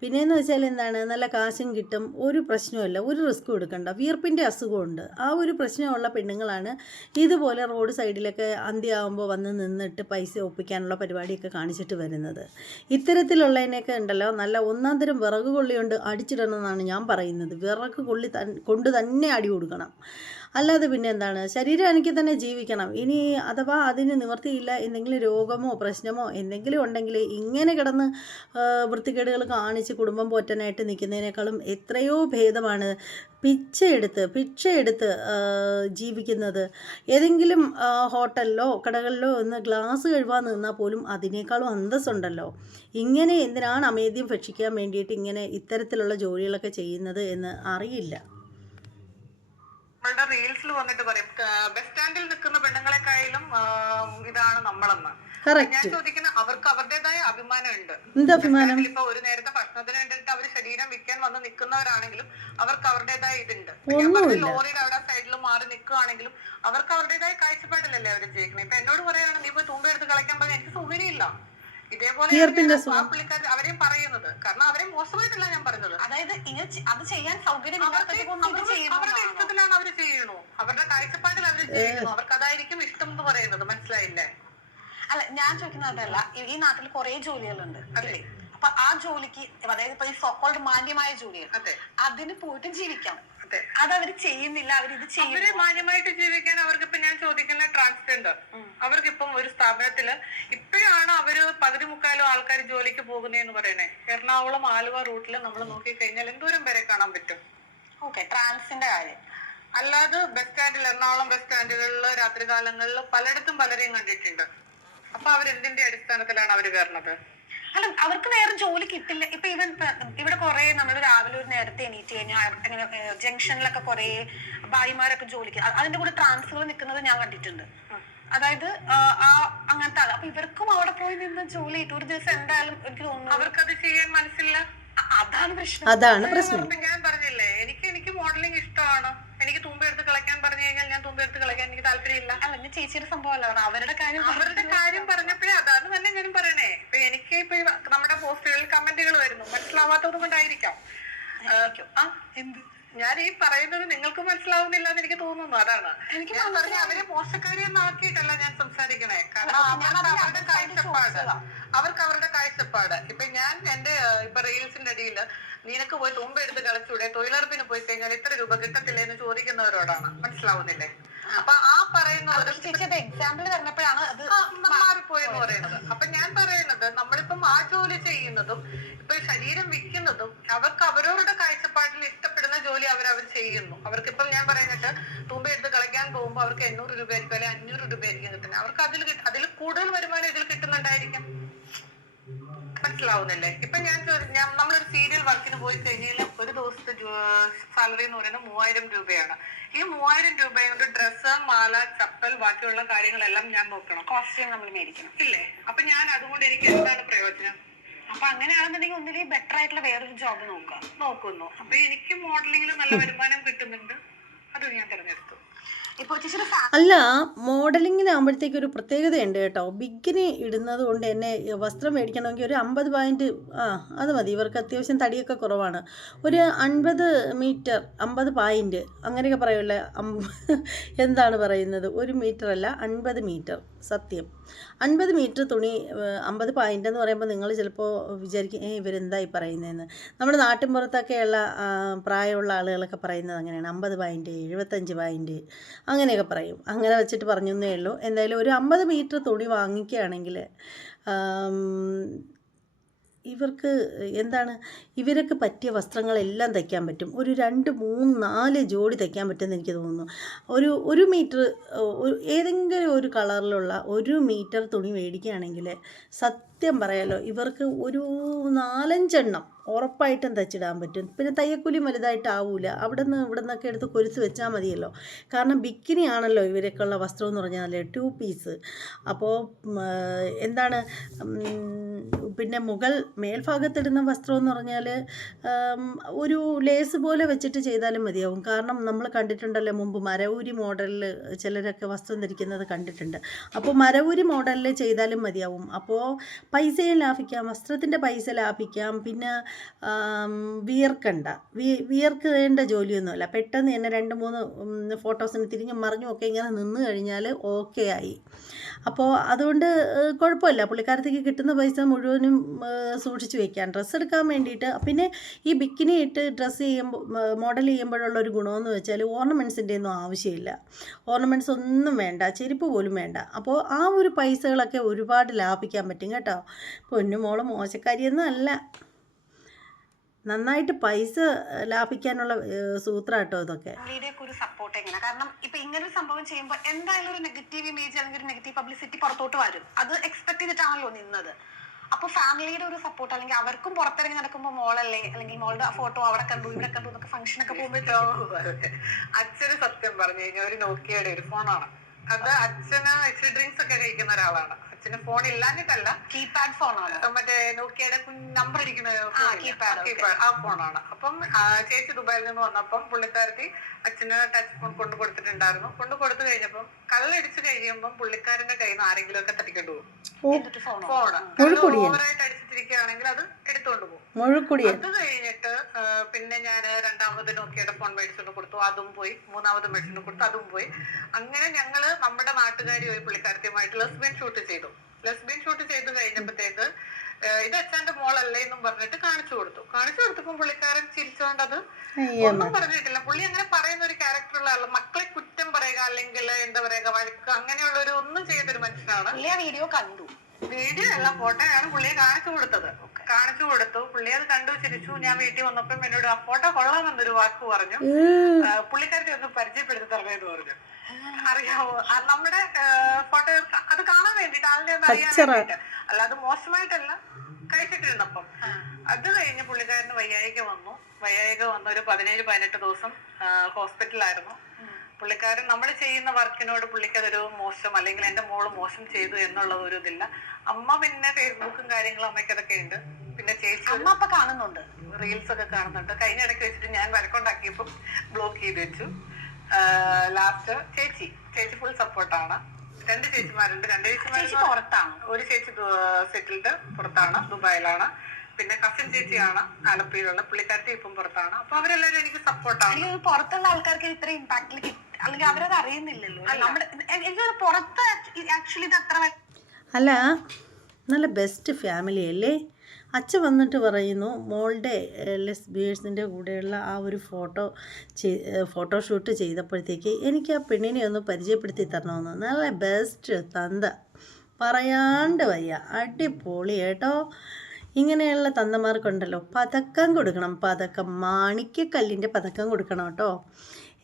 പിന്നെയെന്ന് വെച്ചാൽ നല്ല കാശും കിട്ടും, ഒരു പ്രശ്നവുമില്ല, ഒരു റിസ്ക്കും എടുക്കണ്ട. വിയർപ്പിൻ്റെ അസുഖമുണ്ട്, ആ ഒരു പ്രശ്നമുള്ള പെണ്ണുങ്ങളാണ് ഇതുപോലെ റോഡ് സൈഡിലൊക്കെ അന്ത്യമാകുമ്പോൾ വന്ന് നിന്നിട്ട് പൈസ ഒപ്പിക്കാനുള്ള പരിപാടിയൊക്കെ കാണിച്ചിട്ട് വരുന്നത്. ഇത്തരത്തിലുള്ളതിനൊക്കെ ഉണ്ടല്ലോ, നല്ല ഒന്നാം തരം വിറക് കൊള്ളി കൊണ്ട് അടിച്ചിടണമെന്നാണ് ഞാൻ പറയുന്നത്. വിറക് കൊള്ളി കൊണ്ട് തന്നെ അടി കൊടുക്കണം. അല്ലാതെ പിന്നെ എന്താണ്, ശരീരം എനിക്ക് തന്നെ ജീവിക്കണം. ഇനി അഥവാ അതിന് നിവർത്തിയില്ല, എന്തെങ്കിലും രോഗമോ പ്രശ്നമോ എന്തെങ്കിലും ഉണ്ടെങ്കിൽ ഇങ്ങനെ കിടന്ന് വൃത്തികേടുകൾ കാണിച്ച് കുടുംബം പോറ്റാനായിട്ട് നിൽക്കുന്നതിനേക്കാളും എത്രയോ ഭേദമാണ് ഭിക്ഷയെടുത്ത് ജീവിക്കുന്നത്. ഏതെങ്കിലും ഹോട്ടലിലോ കടകളിലോ ഒന്ന് ഗ്ലാസ് കഴുകാൻ നിന്നാൽ പോലും അതിനേക്കാളും അന്തസ്സുണ്ടല്ലോ. ഇങ്ങനെ എന്തിനാണ് അമേദ്യം ഭക്ഷിക്കാൻ വേണ്ടിയിട്ട് ഇങ്ങനെ ഇത്തരത്തിലുള്ള ജോലികളൊക്കെ ചെയ്യുന്നത് എന്ന് അറിയില്ല. നമ്മളുടെ റീൽസിൽ വന്നിട്ട് പറയും ബസ് സ്റ്റാൻഡിൽ നിൽക്കുന്ന പെണ്ണുങ്ങളെക്കാളും ഇതാണ് നമ്മളെന്ന്. ഞാൻ ചോദിക്കുന്ന, അവർക്ക് അവരുടേതായ അഭിമാനം ഉണ്ട്. ഇപ്പൊ ഒരു നേരത്തെ ഭക്ഷണത്തിന് വേണ്ടിയിട്ട് അവർ ശരീരം വിൽക്കാൻ വന്ന് നിൽക്കുന്നവരാണെങ്കിലും അവർക്ക് അവരുടേതായ ഇതുണ്ട്. ലോറിയുടെ അവിടെ സൈഡിൽ മാറി നിൽക്കുകയാണെങ്കിലും അവർക്ക് അവരുടേതായ കാഴ്ചപ്പാടിലല്ലേ അവർ ജീവിക്കുന്നത്. ഇപ്പൊ എന്നോട് പറയുകയാണ് നീ പോയി തുമ്പെടുത്ത് കളിക്കാൻ പറഞ്ഞാൽ എനിക്ക് സൗകര്യമില്ല. ഇതേപോലെ വിയർപ്പിന്റെ ആ പുള്ളിക്കാർ അവരെയും പറയുന്നത്. കാരണം അവരെ മോശമായിട്ടല്ല ഞാൻ പറഞ്ഞത്. അതായത് ഇങ്ങനെ അത് ചെയ്യാൻ സൗകര്യം അവരുടെ ഇഷ്ടത്തിലാണ് അവർ ചെയ്യണു, അവരുടെ കാഴ്ചപ്പാടിൽ അവർ ചെയ്യുന്നു, അവർക്ക് അതായിരിക്കും ഇഷ്ടം എന്ന് പറയുന്നത്. മനസ്സിലായില്ലേ? അല്ല, ഞാൻ ചോദിക്കുന്നത് അതല്ല. ഈ നാട്ടിൽ കുറെ ജോലികളുണ്ട് അല്ലേ? അപ്പൊ ആ ജോലിക്ക്, അതായത് ഇപ്പൊ ഈ സോക്കോൾഡ് മാന്യമായ ജോലികൾ, അതിന് പോയിട്ട് ജീവിക്കാം. അതവര് ചെയ്യുന്നില്ല. അവര് മാന്യമായിട്ട് ജീവിക്കാൻ അവർക്കിപ്പോ ഞാൻ ചോദിക്കുന്ന ട്രാൻസ്ജെൻഡർ, അവർക്കിപ്പം ഒരു സ്ഥാപനത്തില് ഇപ്പോഴാണ് അവര് 13-15 ആൾക്കാർ ജോലിക്ക് പോകുന്നതെന്ന് പറയണേ. എറണാകുളം ആലുവ റൂട്ടില് നമ്മൾ നോക്കിക്കഴിഞ്ഞാൽ എന്തോരം പേരെ കാണാൻ പറ്റും? ഓക്കെ, ട്രാൻസിന്റെ കാര്യം അല്ലാതെ ബസ് സ്റ്റാൻഡിൽ, എറണാകുളം ബസ് സ്റ്റാൻഡുകളില് രാത്രികാലങ്ങളിൽ പലയിടത്തും പലരെയും കണ്ടിട്ടുണ്ട്. അപ്പൊ അവരെന്തിന്റെ അടിസ്ഥാനത്തിലാണ് അവര് കയറുന്നത്? അല്ല, അവർക്ക് വേറെ ജോലി കിട്ടില്ല. ഇപ്പൊ ഇവിടെ കുറെ നമ്മൾ രാവിലെ ഒരു നേരത്തെ എണീറ്റ് കഴിഞ്ഞാൽ അങ്ങനെ ജംഗ്ഷനിലൊക്കെ കുറെ ഭായിമാരൊക്കെ ജോലിക്ക്, അതിന്റെ കൂടെ ട്രാൻസ്ഫർ നിൽക്കുന്നത് ഞാൻ കണ്ടിട്ടുണ്ട്. അതായത് അങ്ങനത്തെ അപ്പൊ ഇവർക്കും അവിടെ പോയി നിന്ന് ജോലി ചെയ്തു ഒരു ദിവസം എന്തായാലും എനിക്ക് തോന്നുന്നു അവർക്കത് ചെയ്യാൻ മനസ്സില്ല. അതാണ് പ്രശ്നം. ഞാൻ പറഞ്ഞില്ലേ, എനിക്ക് മോഡലിംഗ് ഇഷ്ടമാണ്. എനിക്ക് തുമ്പെടുത്ത് കളിക്കാൻ പറഞ്ഞു കഴിഞ്ഞാൽ ഞാൻ തുമ്പെടുത്ത് കളിക്കാൻ എനിക്ക് താല്പര്യമില്ല. അല്ല, എന്റെ ചേച്ചിയുടെ സംഭവമല്ല, അവരുടെ കാര്യം പറഞ്ഞപ്പോഴേ അതാണ് തന്നെ ഞാൻ പറയണേ. ഇപ്പൊ നമ്മുടെ പോസ്റ്റുകളിൽ കമന്റുകൾ വരുന്നു, മനസ്സിലാവാത്തത് കൊണ്ടായിരിക്കാം. എന്ത് ഞാൻ ഈ പറയുന്നത് നിങ്ങൾക്ക് മനസ്സിലാവുന്നില്ല എന്ന് എനിക്ക് തോന്നുന്നു. അതാണ് ഞാൻ പറഞ്ഞ അവരെ മോശക്കാരിയൊന്നും ആക്കിയിട്ടല്ല ഞാൻ സംസാരിക്കണേ. കാരണം അവർക്ക് അവരുടെ കാഴ്ചപ്പാട്. ഇപ്പൊ ഞാൻ എന്റെ ഇപ്പൊ റീൽസിന്റെ അടിയിൽ നിനക്ക് പോയി തുമ്പെടുത്ത് കളിച്ചൂടെ, തൊഴിലുറപ്പിന് പോയി കഴിഞ്ഞാൽ ഇത്ര രൂപ കിട്ടത്തില്ലേ എന്ന് ചോദിക്കുന്നവരോടാണ്. മനസ്സിലാവുന്നില്ലേ? അപ്പൊ ആ പറയുന്ന എക്സാമ്പിൾ പറഞ്ഞപ്പോഴാണ് അത് മാറിപ്പോയെന്ന് പറയുന്നത്. അപ്പൊ ഞാൻ പറയുന്നത്, നമ്മളിപ്പം ആ ജോലി ചെയ്യുന്നതും ഇപ്പൊ ശരീരം വിൽക്കുന്നതും അവർക്ക് അവരവരുടെ കാഴ്ചപ്പാടിൽ ഇഷ്ടപ്പെടുന്ന ജോലി അവർ ചെയ്യുന്നു. അവർക്കിപ്പം ഞാൻ പറയുന്നിട്ട് തുമ്പെടുത്ത് കളിക്കാൻ പോകുമ്പോൾ അവർക്ക് 800 രൂപ ആയിരിക്കും, അല്ലെങ്കിൽ 500 രൂപ ആയിരിക്കും കിട്ടുന്നത്. അവർക്ക് അതിൽ കൂടുതൽ വരുമാനം ഇതിൽ കിട്ടുന്നുണ്ടായിരിക്കും. മനസ്സിലാവുന്നില്ലേ? ഇപ്പൊ നമ്മളൊരു സീരിയൽ വർക്കിന് പോയി കഴിഞ്ഞാൽ ഒരു ദിവസത്തെ സാലറി എന്ന് പറയുന്നത് 3000 രൂപയാണ്. ഈ 3000 രൂപ കൊണ്ട് ഡ്രസ്സ്, മാല, ചപ്പൽ, ബാക്കിയുള്ള കാര്യങ്ങളെല്ലാം ഞാൻ നോക്കണം. കോസ്റ്റ്യൂം നമ്മൾ മേടിക്കണം ഇല്ലേ? അപ്പൊ ഞാൻ അതുകൊണ്ട് എനിക്ക് എന്താണ് പ്രയോജനം? അപ്പൊ അങ്ങനെയാണെന്നുണ്ടെങ്കിൽ ഒന്നിലും ബെറ്റർ ആയിട്ടുള്ള വേറൊരു ജോബ് നോക്കുന്നു. അപ്പൊ എനിക്ക് മോഡലിംഗിൽ നല്ല വരുമാനം കിട്ടുന്നുണ്ട്, അത് ഞാൻ തിരഞ്ഞെടുത്തു. അല്ല, മോഡലിങ്ങിനാകുമ്പോഴത്തേക്ക് ഒരു പ്രത്യേകതയുണ്ട് കേട്ടോ. ബിക്കിനി ഇടുന്നത് കൊണ്ട് തന്നെ വസ്ത്രം മേടിക്കണമെങ്കിൽ ഒരു 50 പോയിന്റ് അത് മതി. ഇവർക്ക് അത്യാവശ്യം തടിയൊക്കെ കുറവാണ്. ഒരു 50 മീറ്റർ 50 പോയിന്റ് അങ്ങനെയൊക്കെ പറയുമല്ലേ. എന്താണ് പറയുന്നത്, 1 മീറ്റർ അല്ല 50 മീറ്റർ. സത്യം, 50 മീറ്റർ തുണി 50 പോയിന്റ് എന്ന് പറയുമ്പോൾ നിങ്ങൾ ചിലപ്പോൾ വിചാരിക്കും ഇവരെന്തായി പറയുന്നതെന്ന്. നമ്മുടെ നാട്ടിൻപുറത്തൊക്കെയുള്ള പ്രായമുള്ള ആളുകളൊക്കെ പറയുന്നത് അങ്ങനെയാണ്. 50 പോയിന്റ് 75 പോയിന്റ് അങ്ങനെയൊക്കെ പറയും. അങ്ങനെ വെച്ചിട്ട് പറഞ്ഞേ ഉള്ളൂ. എന്തായാലും ഒരു 50 മീറ്റർ തുണി വാങ്ങിക്കുകയാണെങ്കിൽ ഇവർക്ക് എന്താണ്, ഇവർക്ക് പറ്റിയ വസ്ത്രങ്ങളെല്ലാം തയ്ക്കാൻ പറ്റും. ഒരു 2, 3, 4 ജോഡി തയ്ക്കാൻ പറ്റുമെന്ന് എനിക്ക് തോന്നുന്നു. ഒരു മീറ്റർ ഏതെങ്കിലും ഒരു കളറിലുള്ള 1 മീറ്റർ തുണി മേടിക്കുകയാണെങ്കിൽ സത്യം പറയാലോ, ഇവർക്ക് ഒരു 4-5 എണ്ണം ഉറപ്പായിട്ടും തച്ചിടാൻ പറ്റും. പിന്നെ തയ്യക്കൂലി വലുതായിട്ടാവൂല. ഇവിടെ നിന്നൊക്കെ എടുത്ത് കൊലുസ് വെച്ചാൽ മതിയല്ലോ. കാരണം ബിക്കിനി ആണല്ലോ ഇവരൊക്കെയുള്ള വസ്ത്രം എന്ന് പറഞ്ഞാൽ 2 പീസ്. അപ്പോൾ എന്താണ്, പിന്നെ മേൽഭാഗത്തിടുന്ന വസ്ത്രം എന്ന് പറഞ്ഞാൽ ഒരു ലേസ് പോലെ വെച്ചിട്ട് ചെയ്താലും മതിയാവും. കാരണം നമ്മൾ കണ്ടിട്ടുണ്ടല്ലോ മുമ്പ് മരവൂരി മോഡലിൽ ചിലരൊക്കെ വസ്ത്രം ധരിക്കുന്നത് കണ്ടിട്ടുണ്ട്. അപ്പോൾ മരവൂരി മോഡലിൽ ചെയ്താലും മതിയാവും. അപ്പോൾ പൈസയും ലാഭിക്കാം, വസ്ത്രത്തിൻ്റെ പൈസ ലാഭിക്കാം. പിന്നെ വിയർക്കേണ്ട ജോലിയൊന്നുമല്ല. പെട്ടെന്ന് തന്നെ 2-3 ഫോട്ടോസിന് തിരിഞ്ഞും മറിഞ്ഞും ഒക്കെ ഇങ്ങനെ നിന്ന് കഴിഞ്ഞാൽ ഓക്കെ ആയി. അപ്പോൾ അതുകൊണ്ട് കുഴപ്പമില്ല. പുള്ളിക്കാരത്തേക്ക് കിട്ടുന്ന പൈസ മുഴുവനും സൂക്ഷിച്ച് വയ്ക്കാം ഡ്രസ്സ് എടുക്കാൻ വേണ്ടിയിട്ട്. പിന്നെ ഈ ബിക്കിനി ഇട്ട് ഡ്രസ്സ് ചെയ്യുമ്പോൾ മോഡൽ ചെയ്യുമ്പോഴുള്ള ഒരു ഗുണമെന്ന് വെച്ചാൽ ഓർണമെൻറ്റ്സിൻ്റെ ഒന്നും ആവശ്യമില്ല. ഓർണമെൻറ്റ്സ് ഒന്നും വേണ്ട, ചെരുപ്പ് പോലും വേണ്ട. അപ്പോൾ ആ ഒരു പൈസകളൊക്കെ ഒരുപാട് ലാഭിക്കാൻ പറ്റും കേട്ടോ. പൊന്നുമോള് മോശക്കാരിയൊന്നും അല്ല, നന്നായിട്ട് പൈസ ലാഭിക്കാനുള്ള സൂത്രം കേട്ടോ ഇതൊക്കെ. ഒരു സപ്പോർട്ട് എങ്ങനെ, കാരണം ഇപ്പൊ ഇങ്ങനെ ഒരു സംഭവം ചെയ്യുമ്പോൾ എന്തായാലും ഒരു നെഗറ്റീവ് ഇമേജ് അല്ലെങ്കിൽ ഒരു നെഗറ്റീവ് പബ്ലിസിറ്റി പുറത്തോട്ട് വരും. അത് എക്സ്പെക്ട് ചെയ്തിട്ടാണല്ലോ നിന്നത്. അപ്പൊ ഫാമിലിയുടെ ഒരു സപ്പോർട്ട്, അല്ലെങ്കിൽ അവർക്കും പുറത്തിറങ്ങി നടക്കുമ്പോൾ മോളല്ലേ, അല്ലെങ്കിൽ മോളുടെ ഫോട്ടോ അവിടെ കണ്ടു ഇവിടെ കണ്ടു എന്നൊക്കെ ഫംഗ്ഷനൊക്കെ പോകുമ്പോഴത്തേക്കും അച്ഛന് സത്യം പറഞ്ഞു കഴിഞ്ഞാൽ ഒരു നോക്കിയയുടെ ഒരു ഫോണാണ് അത്. അച്ഛന് എക്സ്ട്രീ ഡ്രിങ്ക്സ് ഒക്കെ കഴിക്കുന്ന ഒരാളാണ്. അച്ഛന് ഫോൺ ഇല്ലാഞ്ഞിട്ടല്ല, കീപാഡ് ഫോണാണ്. മറ്റേ നോക്കിയയുടെ നമ്പർ ഇരിക്കുന്ന ആ ഫോണാണ്. അപ്പം ചേച്ചി ദുബായിൽ നിന്ന് വന്നപ്പം പുള്ളിക്കാരത്തി അച്ഛന് ടച്ച് ഫോൺ കൊണ്ടു കൊടുത്തിട്ടുണ്ടായിരുന്നു. കൊണ്ടു കൊടുത്തു കഴിഞ്ഞപ്പം കള്ളടിച്ച് കഴിയുമ്പം പുള്ളിക്കാരന്റെ കയ്യിൽ നിന്ന് ആരെങ്കിലും ഒക്കെ തട്ടിക്കൊണ്ട് പോകും. എന്നിട്ട് ഫോൺ ഫോണ് ഓവറായിട്ട് അടിച്ചിട്ടിരിക്കുകയാണെങ്കിൽ അത് എടുത്തോണ്ട് പോകും. അത് കഴിഞ്ഞിട്ട് പിന്നെ ഞാൻ രണ്ടാമത് നോക്കിയുടെ ഫോൺ മേടിച്ചോണ്ട് കൊടുത്തു, അതും പോയി. മൂന്നാമത് മേടിച്ചോണ്ട് കൊടുത്തു, അതും പോയി. അങ്ങനെ ഞങ്ങള് നമ്മുടെ നാട്ടുകാരി പോയി പുള്ളിക്കാരത്തിയുമായിട്ട് ലെസ്ബിയൻ ഷൂട്ട് ചെയ്തു. ലെസ്ബിയൻ ഷൂട്ട് ചെയ്ത് കഴിഞ്ഞപ്പോഴത്തേക്ക് ഇത് അച്ഛന്റെ മോളല്ലേ എന്നും പറഞ്ഞിട്ട് കാണിച്ചു കൊടുത്തപ്പോ പുള്ളിക്കാരൻ ചിരിച്ചോണ്ട് അത് ഒന്നും പറഞ്ഞിട്ടില്ല. പുള്ളി അങ്ങനെ പറയുന്ന ഒരു ക്യാരക്ടറുള്ള ആള്, മക്കളെ കുറ്റം പറയുക അല്ലെങ്കിൽ എന്താ പറയുക വഴക്ക് അങ്ങനെയുള്ള ഒരു ഒന്നും ചെയ്തൊരു മനുഷ്യനാണ്. വീഡിയോ കണ്ടു, വീഡിയോ അല്ല ഫോട്ടോയാണ് പുള്ളിയെ കാണിച്ചു കൊടുത്തു. പുള്ളി അത് കണ്ടു, ചിരിച്ചു. ഞാൻ വീട്ടിൽ വന്നപ്പം എന്നോട് ആ ഫോട്ടോ കൊള്ളാമെന്നൊരു വാക്ക് പറഞ്ഞു. പുള്ളിക്കാരത്തെ ഒന്ന് പരിചയപ്പെടുത്തി തരണമെന്ന് പറഞ്ഞു. അറിയാവോ, നമ്മുടെ ഫോട്ടോ അത് കാണാൻ വേണ്ടിട്ട് ആളിനെ ഒന്ന് അറിയാൻ വേണ്ടിട്ട്, അല്ലാതെ മോശമായിട്ടല്ല, കഴിച്ചിട്ടിരുന്നപ്പം. അത് കഴിഞ്ഞ് പുള്ളിക്കാരന് വയ്യായിക വന്നു ഒരു 17-18 ദിവസം ഹോസ്പിറ്റലായിരുന്നു. പുള്ളിക്കാരൻ നമ്മൾ ചെയ്യുന്ന വർക്കിനോട് പുള്ളിക്ക് അതൊരു മോശം, അല്ലെങ്കിൽ എന്റെ മോള് മോശം ചെയ്തു എന്നുള്ള ഒരു ഇതില്ല. അമ്മ പിന്നെ ഫേസ്ബുക്കും കാര്യങ്ങളും അമ്മയ്ക്ക് അതൊക്കെ ഉണ്ട്. പിന്നെ ചേച്ചി അമ്മ അപ്പൊ കാണുന്നുണ്ട്, റീൽസ് ഒക്കെ കാണുന്നുണ്ട്. കഴിഞ്ഞ ഇടയ്ക്ക് വെച്ചിട്ട് ഞാൻ വഴക്കുണ്ടാക്കിയപ്പോ ബ്ലോക്ക് ചെയ്ത് വെച്ചു. ലാസ്റ്റ് ചേച്ചി ഫുൾ സപ്പോർട്ടാണ്. 2 ചേച്ചിമാരുണ്ട്. 2 ചേച്ചിമാർ പുറത്താണ്, ഒരു ചേച്ചി സെറ്റിൽഡ് പുറത്താണ്, ദുബായിലാണ്. പിന്നെ കസിൻ ചേച്ചിയാണ് ആലപ്പുഴയിലുള്ള, പുള്ളിക്കാരത്തി ഇപ്പം പുറത്താണ്. അപ്പൊ അവരെല്ലാരും എനിക്ക് സപ്പോർട്ടാണ്. പുറത്തുള്ള ആൾക്കാർക്ക് ഇത്ര ഇമ്പാക്ട് അല്ലെങ്കിൽ അവരത് അറിയുന്നില്ലല്ലോ. എനിക്ക് പുറത്ത് ആക്ച്വലി ഇത് അത്ര അല്ല, നല്ല ബെസ്റ്റ് ഫാമിലി അല്ലേ? അച്ഛൻ വന്നിട്ട് പറയുന്നു മോളുടെ ലെസ്ബിയേഴ്സിൻ്റെ കൂടെയുള്ള ആ ഒരു ഫോട്ടോഷൂട്ട് ചെയ്തപ്പോഴത്തേക്ക് എനിക്ക് ആ പെണ്ണിനെ ഒന്ന് പരിചയപ്പെടുത്തി തരണമെന്ന്. നല്ല ബെസ്റ്റ് തന്ത, പറയാണ്ട് വയ്യ, അടിപൊളി കേട്ടോ. ഇങ്ങനെയുള്ള തന്തമാർക്കുണ്ടല്ലോ പതക്കം കൊടുക്കണം, പതക്കം, മാണിക്യക്കല്ലിൻ്റെ പതക്കം കൊടുക്കണം കേട്ടോ.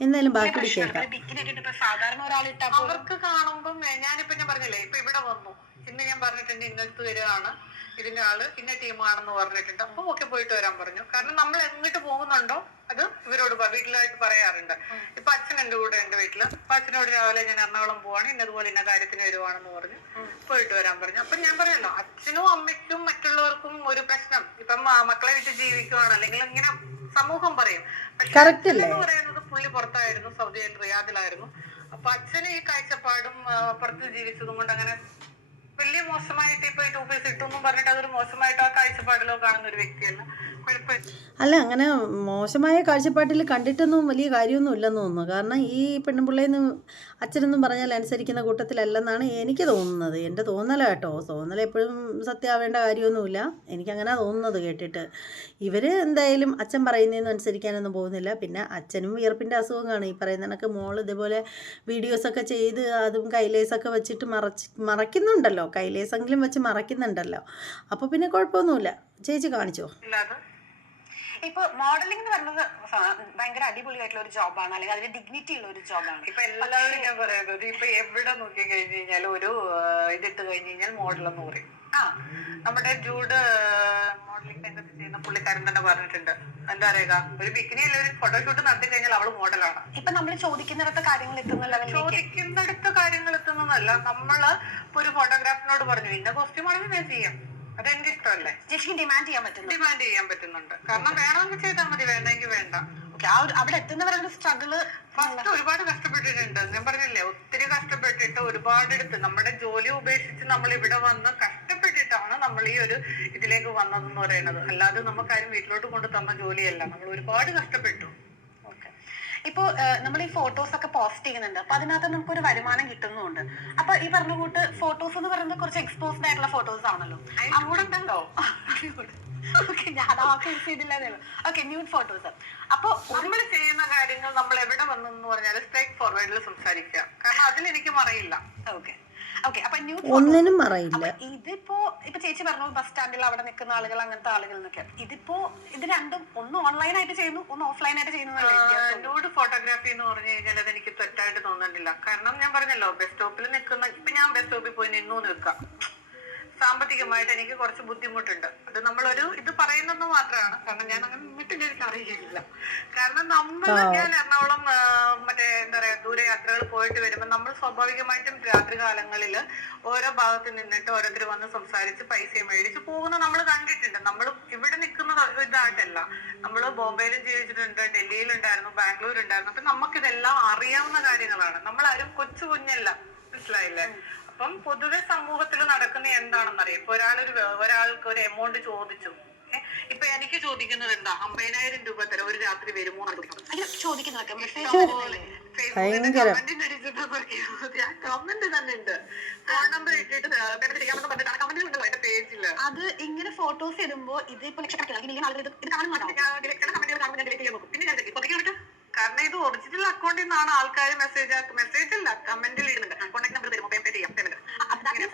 എന്തായാലും ബാക്കി കേൾക്കാം. അവർക്ക് കാണുമ്പം ഞാനിപ്പോ ഞാൻ പറഞ്ഞില്ലേ, ഇപ്പൊ ഇവിടെ വന്നു, ഇന്ന് ഞാൻ പറഞ്ഞിട്ടുണ്ട് ഇന്നത്തെ വരികയാണ്, ഇതിന്റെ ആള് ഇന്ന ടീമാണെന്ന് പറഞ്ഞിട്ടുണ്ട്. അപ്പൊ ഒക്കെ പോയിട്ട് വരാൻ പറഞ്ഞു. കാരണം നമ്മൾ എങ്ങോട്ട് പോകുന്നുണ്ടോ അത് ഇവരോട് വീട്ടിലായിട്ട് പറയാറുണ്ട്. ഇപ്പൊ അച്ഛൻ എന്റെ കൂടെ ഉണ്ട് വീട്ടില്. അപ്പൊ അച്ഛനോട് രാവിലെ ഞാൻ എറണാകുളം പോവാണ്, ഇന്നതുപോലെ ഇന്ന കാര്യത്തിന് വരുവാണെന്ന് പറഞ്ഞു പോയിട്ട് വരാൻ പറഞ്ഞു. അപ്പൊ ഞാൻ പറയല്ലോ, അച്ഛനും അമ്മയ്ക്കും മറ്റുള്ളവർക്കും ഒരു പ്രശ്നം, ഇപ്പം മക്കളെ വിട്ട് ജീവിക്കുവാണ് അല്ലെങ്കിൽ ഇങ്ങനെ സമൂഹം പറയും. പക്ഷെ എന്ന് പറയുന്നത് പുള്ളി പുറത്തായിരുന്നു, സൗദി റിയാദിലായിരുന്നു. അപ്പൊ അച്ഛന് ഈ കാഴ്ചപ്പാടും പുറത്ത് ജീവിച്ചതും കൊണ്ട് അങ്ങനെ വലിയ മോശമായിട്ട് ഇപ്പൊ 2 പീസ് ഇട്ടൊന്നും പറഞ്ഞിട്ട് അതൊരു മോശമായിട്ട് ആ കാഴ്ചപ്പാടിലോ കാണുന്ന ഒരു വ്യക്തിയല്ല. അല്ല, അങ്ങനെ മോശമായ കാഴ്ചപ്പാട്ടിൽ കണ്ടിട്ടൊന്നും വലിയ കാര്യമൊന്നും ഇല്ലെന്ന് തോന്നുന്നു. കാരണം ഈ പെണ്ണുപിള്ളേന്ന് അച്ഛനൊന്നും പറഞ്ഞാൽ അനുസരിക്കുന്ന കൂട്ടത്തിലല്ലെന്നാണ് എനിക്ക് തോന്നുന്നത്. എൻ്റെ തോന്നല കേട്ടോ. തോന്നൽ എപ്പോഴും സത്യമാവേണ്ട കാര്യമൊന്നുമില്ല. എനിക്കങ്ങനെ തോന്നുന്നത് കേട്ടിട്ട്. ഇവർ എന്തായാലും അച്ഛൻ പറയുന്നതെന്ന് അനുസരിക്കാനൊന്നും പോകുന്നില്ല. പിന്നെ അച്ഛനും വിയർപ്പിൻ്റെ അസുഖം കാണും. ഈ പറയുന്ന കണക്ക് മോൾ ഇതുപോലെ വീഡിയോസൊക്കെ ചെയ്ത് അതും കൈലേസൊക്കെ വെച്ചിട്ട് മറയ്ക്കുന്നുണ്ടല്ലോ, കൈലേസെങ്കിലും വെച്ച് മറയ്ക്കുന്നുണ്ടല്ലോ. അപ്പോൾ പിന്നെ കുഴപ്പമൊന്നുമില്ല. ചേച്ചി കാണിച്ചോ? ഇപ്പൊ മോഡലിംഗ് എന്ന് പറയുന്നത് ഭയങ്കര അടിപൊളിയായിട്ടുള്ള ഒരു ജോബാണ്, അല്ലെങ്കിൽ അതിന് ഡിഗ്നിറ്റി ഉള്ള ഒരു ജോബാണ്. ഇപ്പൊ എല്ലാവരും ഞാൻ പറയുന്നത്, ഇപ്പൊ എവിടെ നോക്കി കഴിഞ്ഞു കഴിഞ്ഞാൽ ഒരു ഇതിട്ട് കഴിഞ്ഞ് കഴിഞ്ഞാൽ മോഡലെന്ന് പറയും. നമ്മുടെ ജൂഡ് മോഡലിംഗ് രംഗത്ത് ചെയ്യുന്ന പുള്ളിക്കാരൻ തന്നെ പറഞ്ഞിട്ടുണ്ട്, എന്താ പറയുക, ഒരു ബിക്കിനി അല്ലെ ഒരു ഫോട്ടോഷൂട്ട് നടത്തി കഴിഞ്ഞാൽ അവള് മോഡലാണ്. ഇപ്പൊ നമ്മൾ ചോദിക്കുന്നിടത്ത് കാര്യങ്ങൾ ചോദിക്കുന്നിടത്ത് കാര്യങ്ങൾ എത്തുന്നതല്ല. നമ്മള് ഇപ്പൊ ഒരു ഫോട്ടോഗ്രാഫറിനോട് പറഞ്ഞു ഇന്ന കോസ്റ്റ്യൂം ആണെങ്കിൽ ഞാൻ ചെയ്യാം, അതെന്റെ ഇഷ്ടമല്ലേ. ഡിമാൻഡ് ചെയ്യാൻ പറ്റുന്നുണ്ട്. കാരണം വേണമെങ്കിൽ ചെയ്താൽ മതി, വേണ്ടെങ്കിൽ വേണ്ട. അവിടെ എത്തുന്നവരുടെ സ്ട്രഗിള് ഫസ്റ്റ് ഒരുപാട് കഷ്ടപ്പെട്ടിട്ടുണ്ട്. ഞാൻ പറഞ്ഞില്ലേ, ഒത്തിരി കഷ്ടപ്പെട്ടിട്ട് ഒരുപാടെടുത്ത് നമ്മുടെ ജോലി ഉപേക്ഷിച്ച് നമ്മൾ ഇവിടെ വന്ന് കഷ്ടപ്പെട്ടിട്ടാണ് നമ്മൾ ഈ ഒരു ഇതിലേക്ക് വന്നതെന്ന് പറയുന്നത്. അല്ലാതെ നമുക്കാരും വീട്ടിലോട്ട് കൊണ്ട് തന്ന ജോലിയല്ല, നമ്മൾ ഒരുപാട് കഷ്ടപ്പെട്ടു. ഇപ്പൊ നമ്മൾ ഈ ഫോട്ടോസ് ഒക്കെ പോസ്റ്റ് ചെയ്യുന്നുണ്ട്, അപ്പൊ അതിനകത്ത് നമുക്കൊരു വരുമാനം കിട്ടുന്നുണ്ട്. അപ്പൊ ഈ പറഞ്ഞ കൂട്ട് ഫോട്ടോസ് എന്ന് പറയുന്നത് കുറച്ച് എക്സ്പോസ്ഡ് ആയിട്ടുള്ള ഫോട്ടോസ് ആണല്ലോ. അങ്ങോട്ടുണ്ടല്ലോ ന്യൂഡ് ഫോട്ടോസ്. അപ്പൊ നമ്മൾ ചെയ്യുന്ന കാര്യങ്ങൾ നമ്മൾ എവിടെ വന്നെന്ന് പറഞ്ഞാൽ സ്ട്രൈറ്റ് ഫോർവേഡിൽ സംസാരിക്കുക. കാരണം അതിലെനിക്ക് മറയില്ല. ഒന്നിനും മറയില്ല. ഇതിപ്പോ ചേച്ചി പറഞ്ഞു ബസ് സ്റ്റാൻഡിൽ അവിടെ നിൽക്കുന്ന ആളുകൾ, അങ്ങനത്തെ ആളുകൾ എന്നൊക്കെ. ഇത് രണ്ടും ഒന്ന് ഓൺലൈൻ ആയിട്ട് ചെയ്യുന്നു, ഒന്ന് ഓഫ്ലൈൻ ആയിട്ട് ചെയ്യുന്നു. ന്യൂഡ് ഫോട്ടോഗ്രാഫി എന്ന് പറഞ്ഞു കഴിഞ്ഞാൽ അതെനിക്ക് തെറ്റായിട്ട് തോന്നുന്നില്ല. കാരണം ഞാൻ പറഞ്ഞല്ലോ, ബസ് സ്റ്റോപ്പിൽ നിൽക്കുന്ന, ഇപ്പൊ ഞാൻ ബസ് സ്റ്റോപ്പിൽ പോയി നിൽക്കാം, സാമ്പത്തികമായിട്ട് എനിക്ക് കുറച്ച് ബുദ്ധിമുട്ടുണ്ട്. അത് നമ്മളൊരു ഇത് പറയുന്നത് മാത്രമാണ്. കാരണം ഞാൻ അങ്ങനെ നിന്നിട്ടില്ല, എനിക്ക് അറിയില്ല. കാരണം ഞാൻ എറണാകുളം മറ്റേ എന്താ പറയാ ദൂരയാത്രകൾ പോയിട്ട് വരുമ്പോൾ നമ്മൾ സ്വാഭാവികമായിട്ടും രാത്രി കാലങ്ങളിൽ ഓരോ ഭാഗത്ത് നിന്നിട്ട് ഓരോരുത്തർ വന്ന് സംസാരിച്ച് പൈസ മേടിച്ച് പോകുന്ന നമ്മൾ കണ്ടിട്ടുണ്ട്. നമ്മൾ ഇവിടെ നിൽക്കുന്നത് ഇതായിട്ടല്ല. നമ്മൾ ബോംബെയിലും ജീവിച്ചിട്ടുണ്ട്, ഡൽഹിയിലുണ്ടായിരുന്നു, ബാംഗ്ലൂർ ഉണ്ടായിരുന്നു. അപ്പൊ നമുക്കിതെല്ലാം അറിയാവുന്ന കാര്യങ്ങളാണ്. നമ്മളാരും കൊച്ചു കുഞ്ഞല്ല, മനസ്സിലായില്ലേ? അപ്പം പൊതുവെ സമൂഹത്തിൽ നടക്കുന്ന എന്താണെന്നറിയാം. ഇപ്പൊ ഒരാൾക്ക് ഒരു എമൗണ്ട് ചോദിച്ചു, ഇപ്പൊ എനിക്ക് ചോദിക്കുന്നത് എന്താ, 50,000 രൂപ തരാം, ഒരു രാത്രി വരുമോ ചോദിക്കുന്നതൊക്കെ കമന്റ് തന്നെ ഉണ്ട്. ഫോൺ നമ്പർ ഇട്ടിട്ട് കമന്റ് ഉണ്ടല്ലോ എന്റെ പേജില്. അത് ഇങ്ങനെ ഫോട്ടോസ് ഇടുമ്പോ ഇതിപ്പോ ലക്ഷക്കണക്കിന് ഇത് കാണുന്നുണ്ടോ? കമന്റുകൾ കാണുമ്പോൾ ഞാൻ ഡിലീറ്റ് ചെയ്യാൻ നോക്കും. പിന്നെ ഞാൻ പൊതിക്കാൻ പറ്റും. കാരണം ഇത് ഒറിജിനൽ അക്കൗണ്ടിൽ നിന്നാണ് ആൾക്കാർ മെസ്സേജ് ഇല്ല കമന്റിൽ ഇടുന്നുണ്ട്. കോൺടാക്ട് നമ്പർ തരുമോ, പേയ്മെന്റ് ചെയ്യാം, പേയ്മെന്റ്. അവര്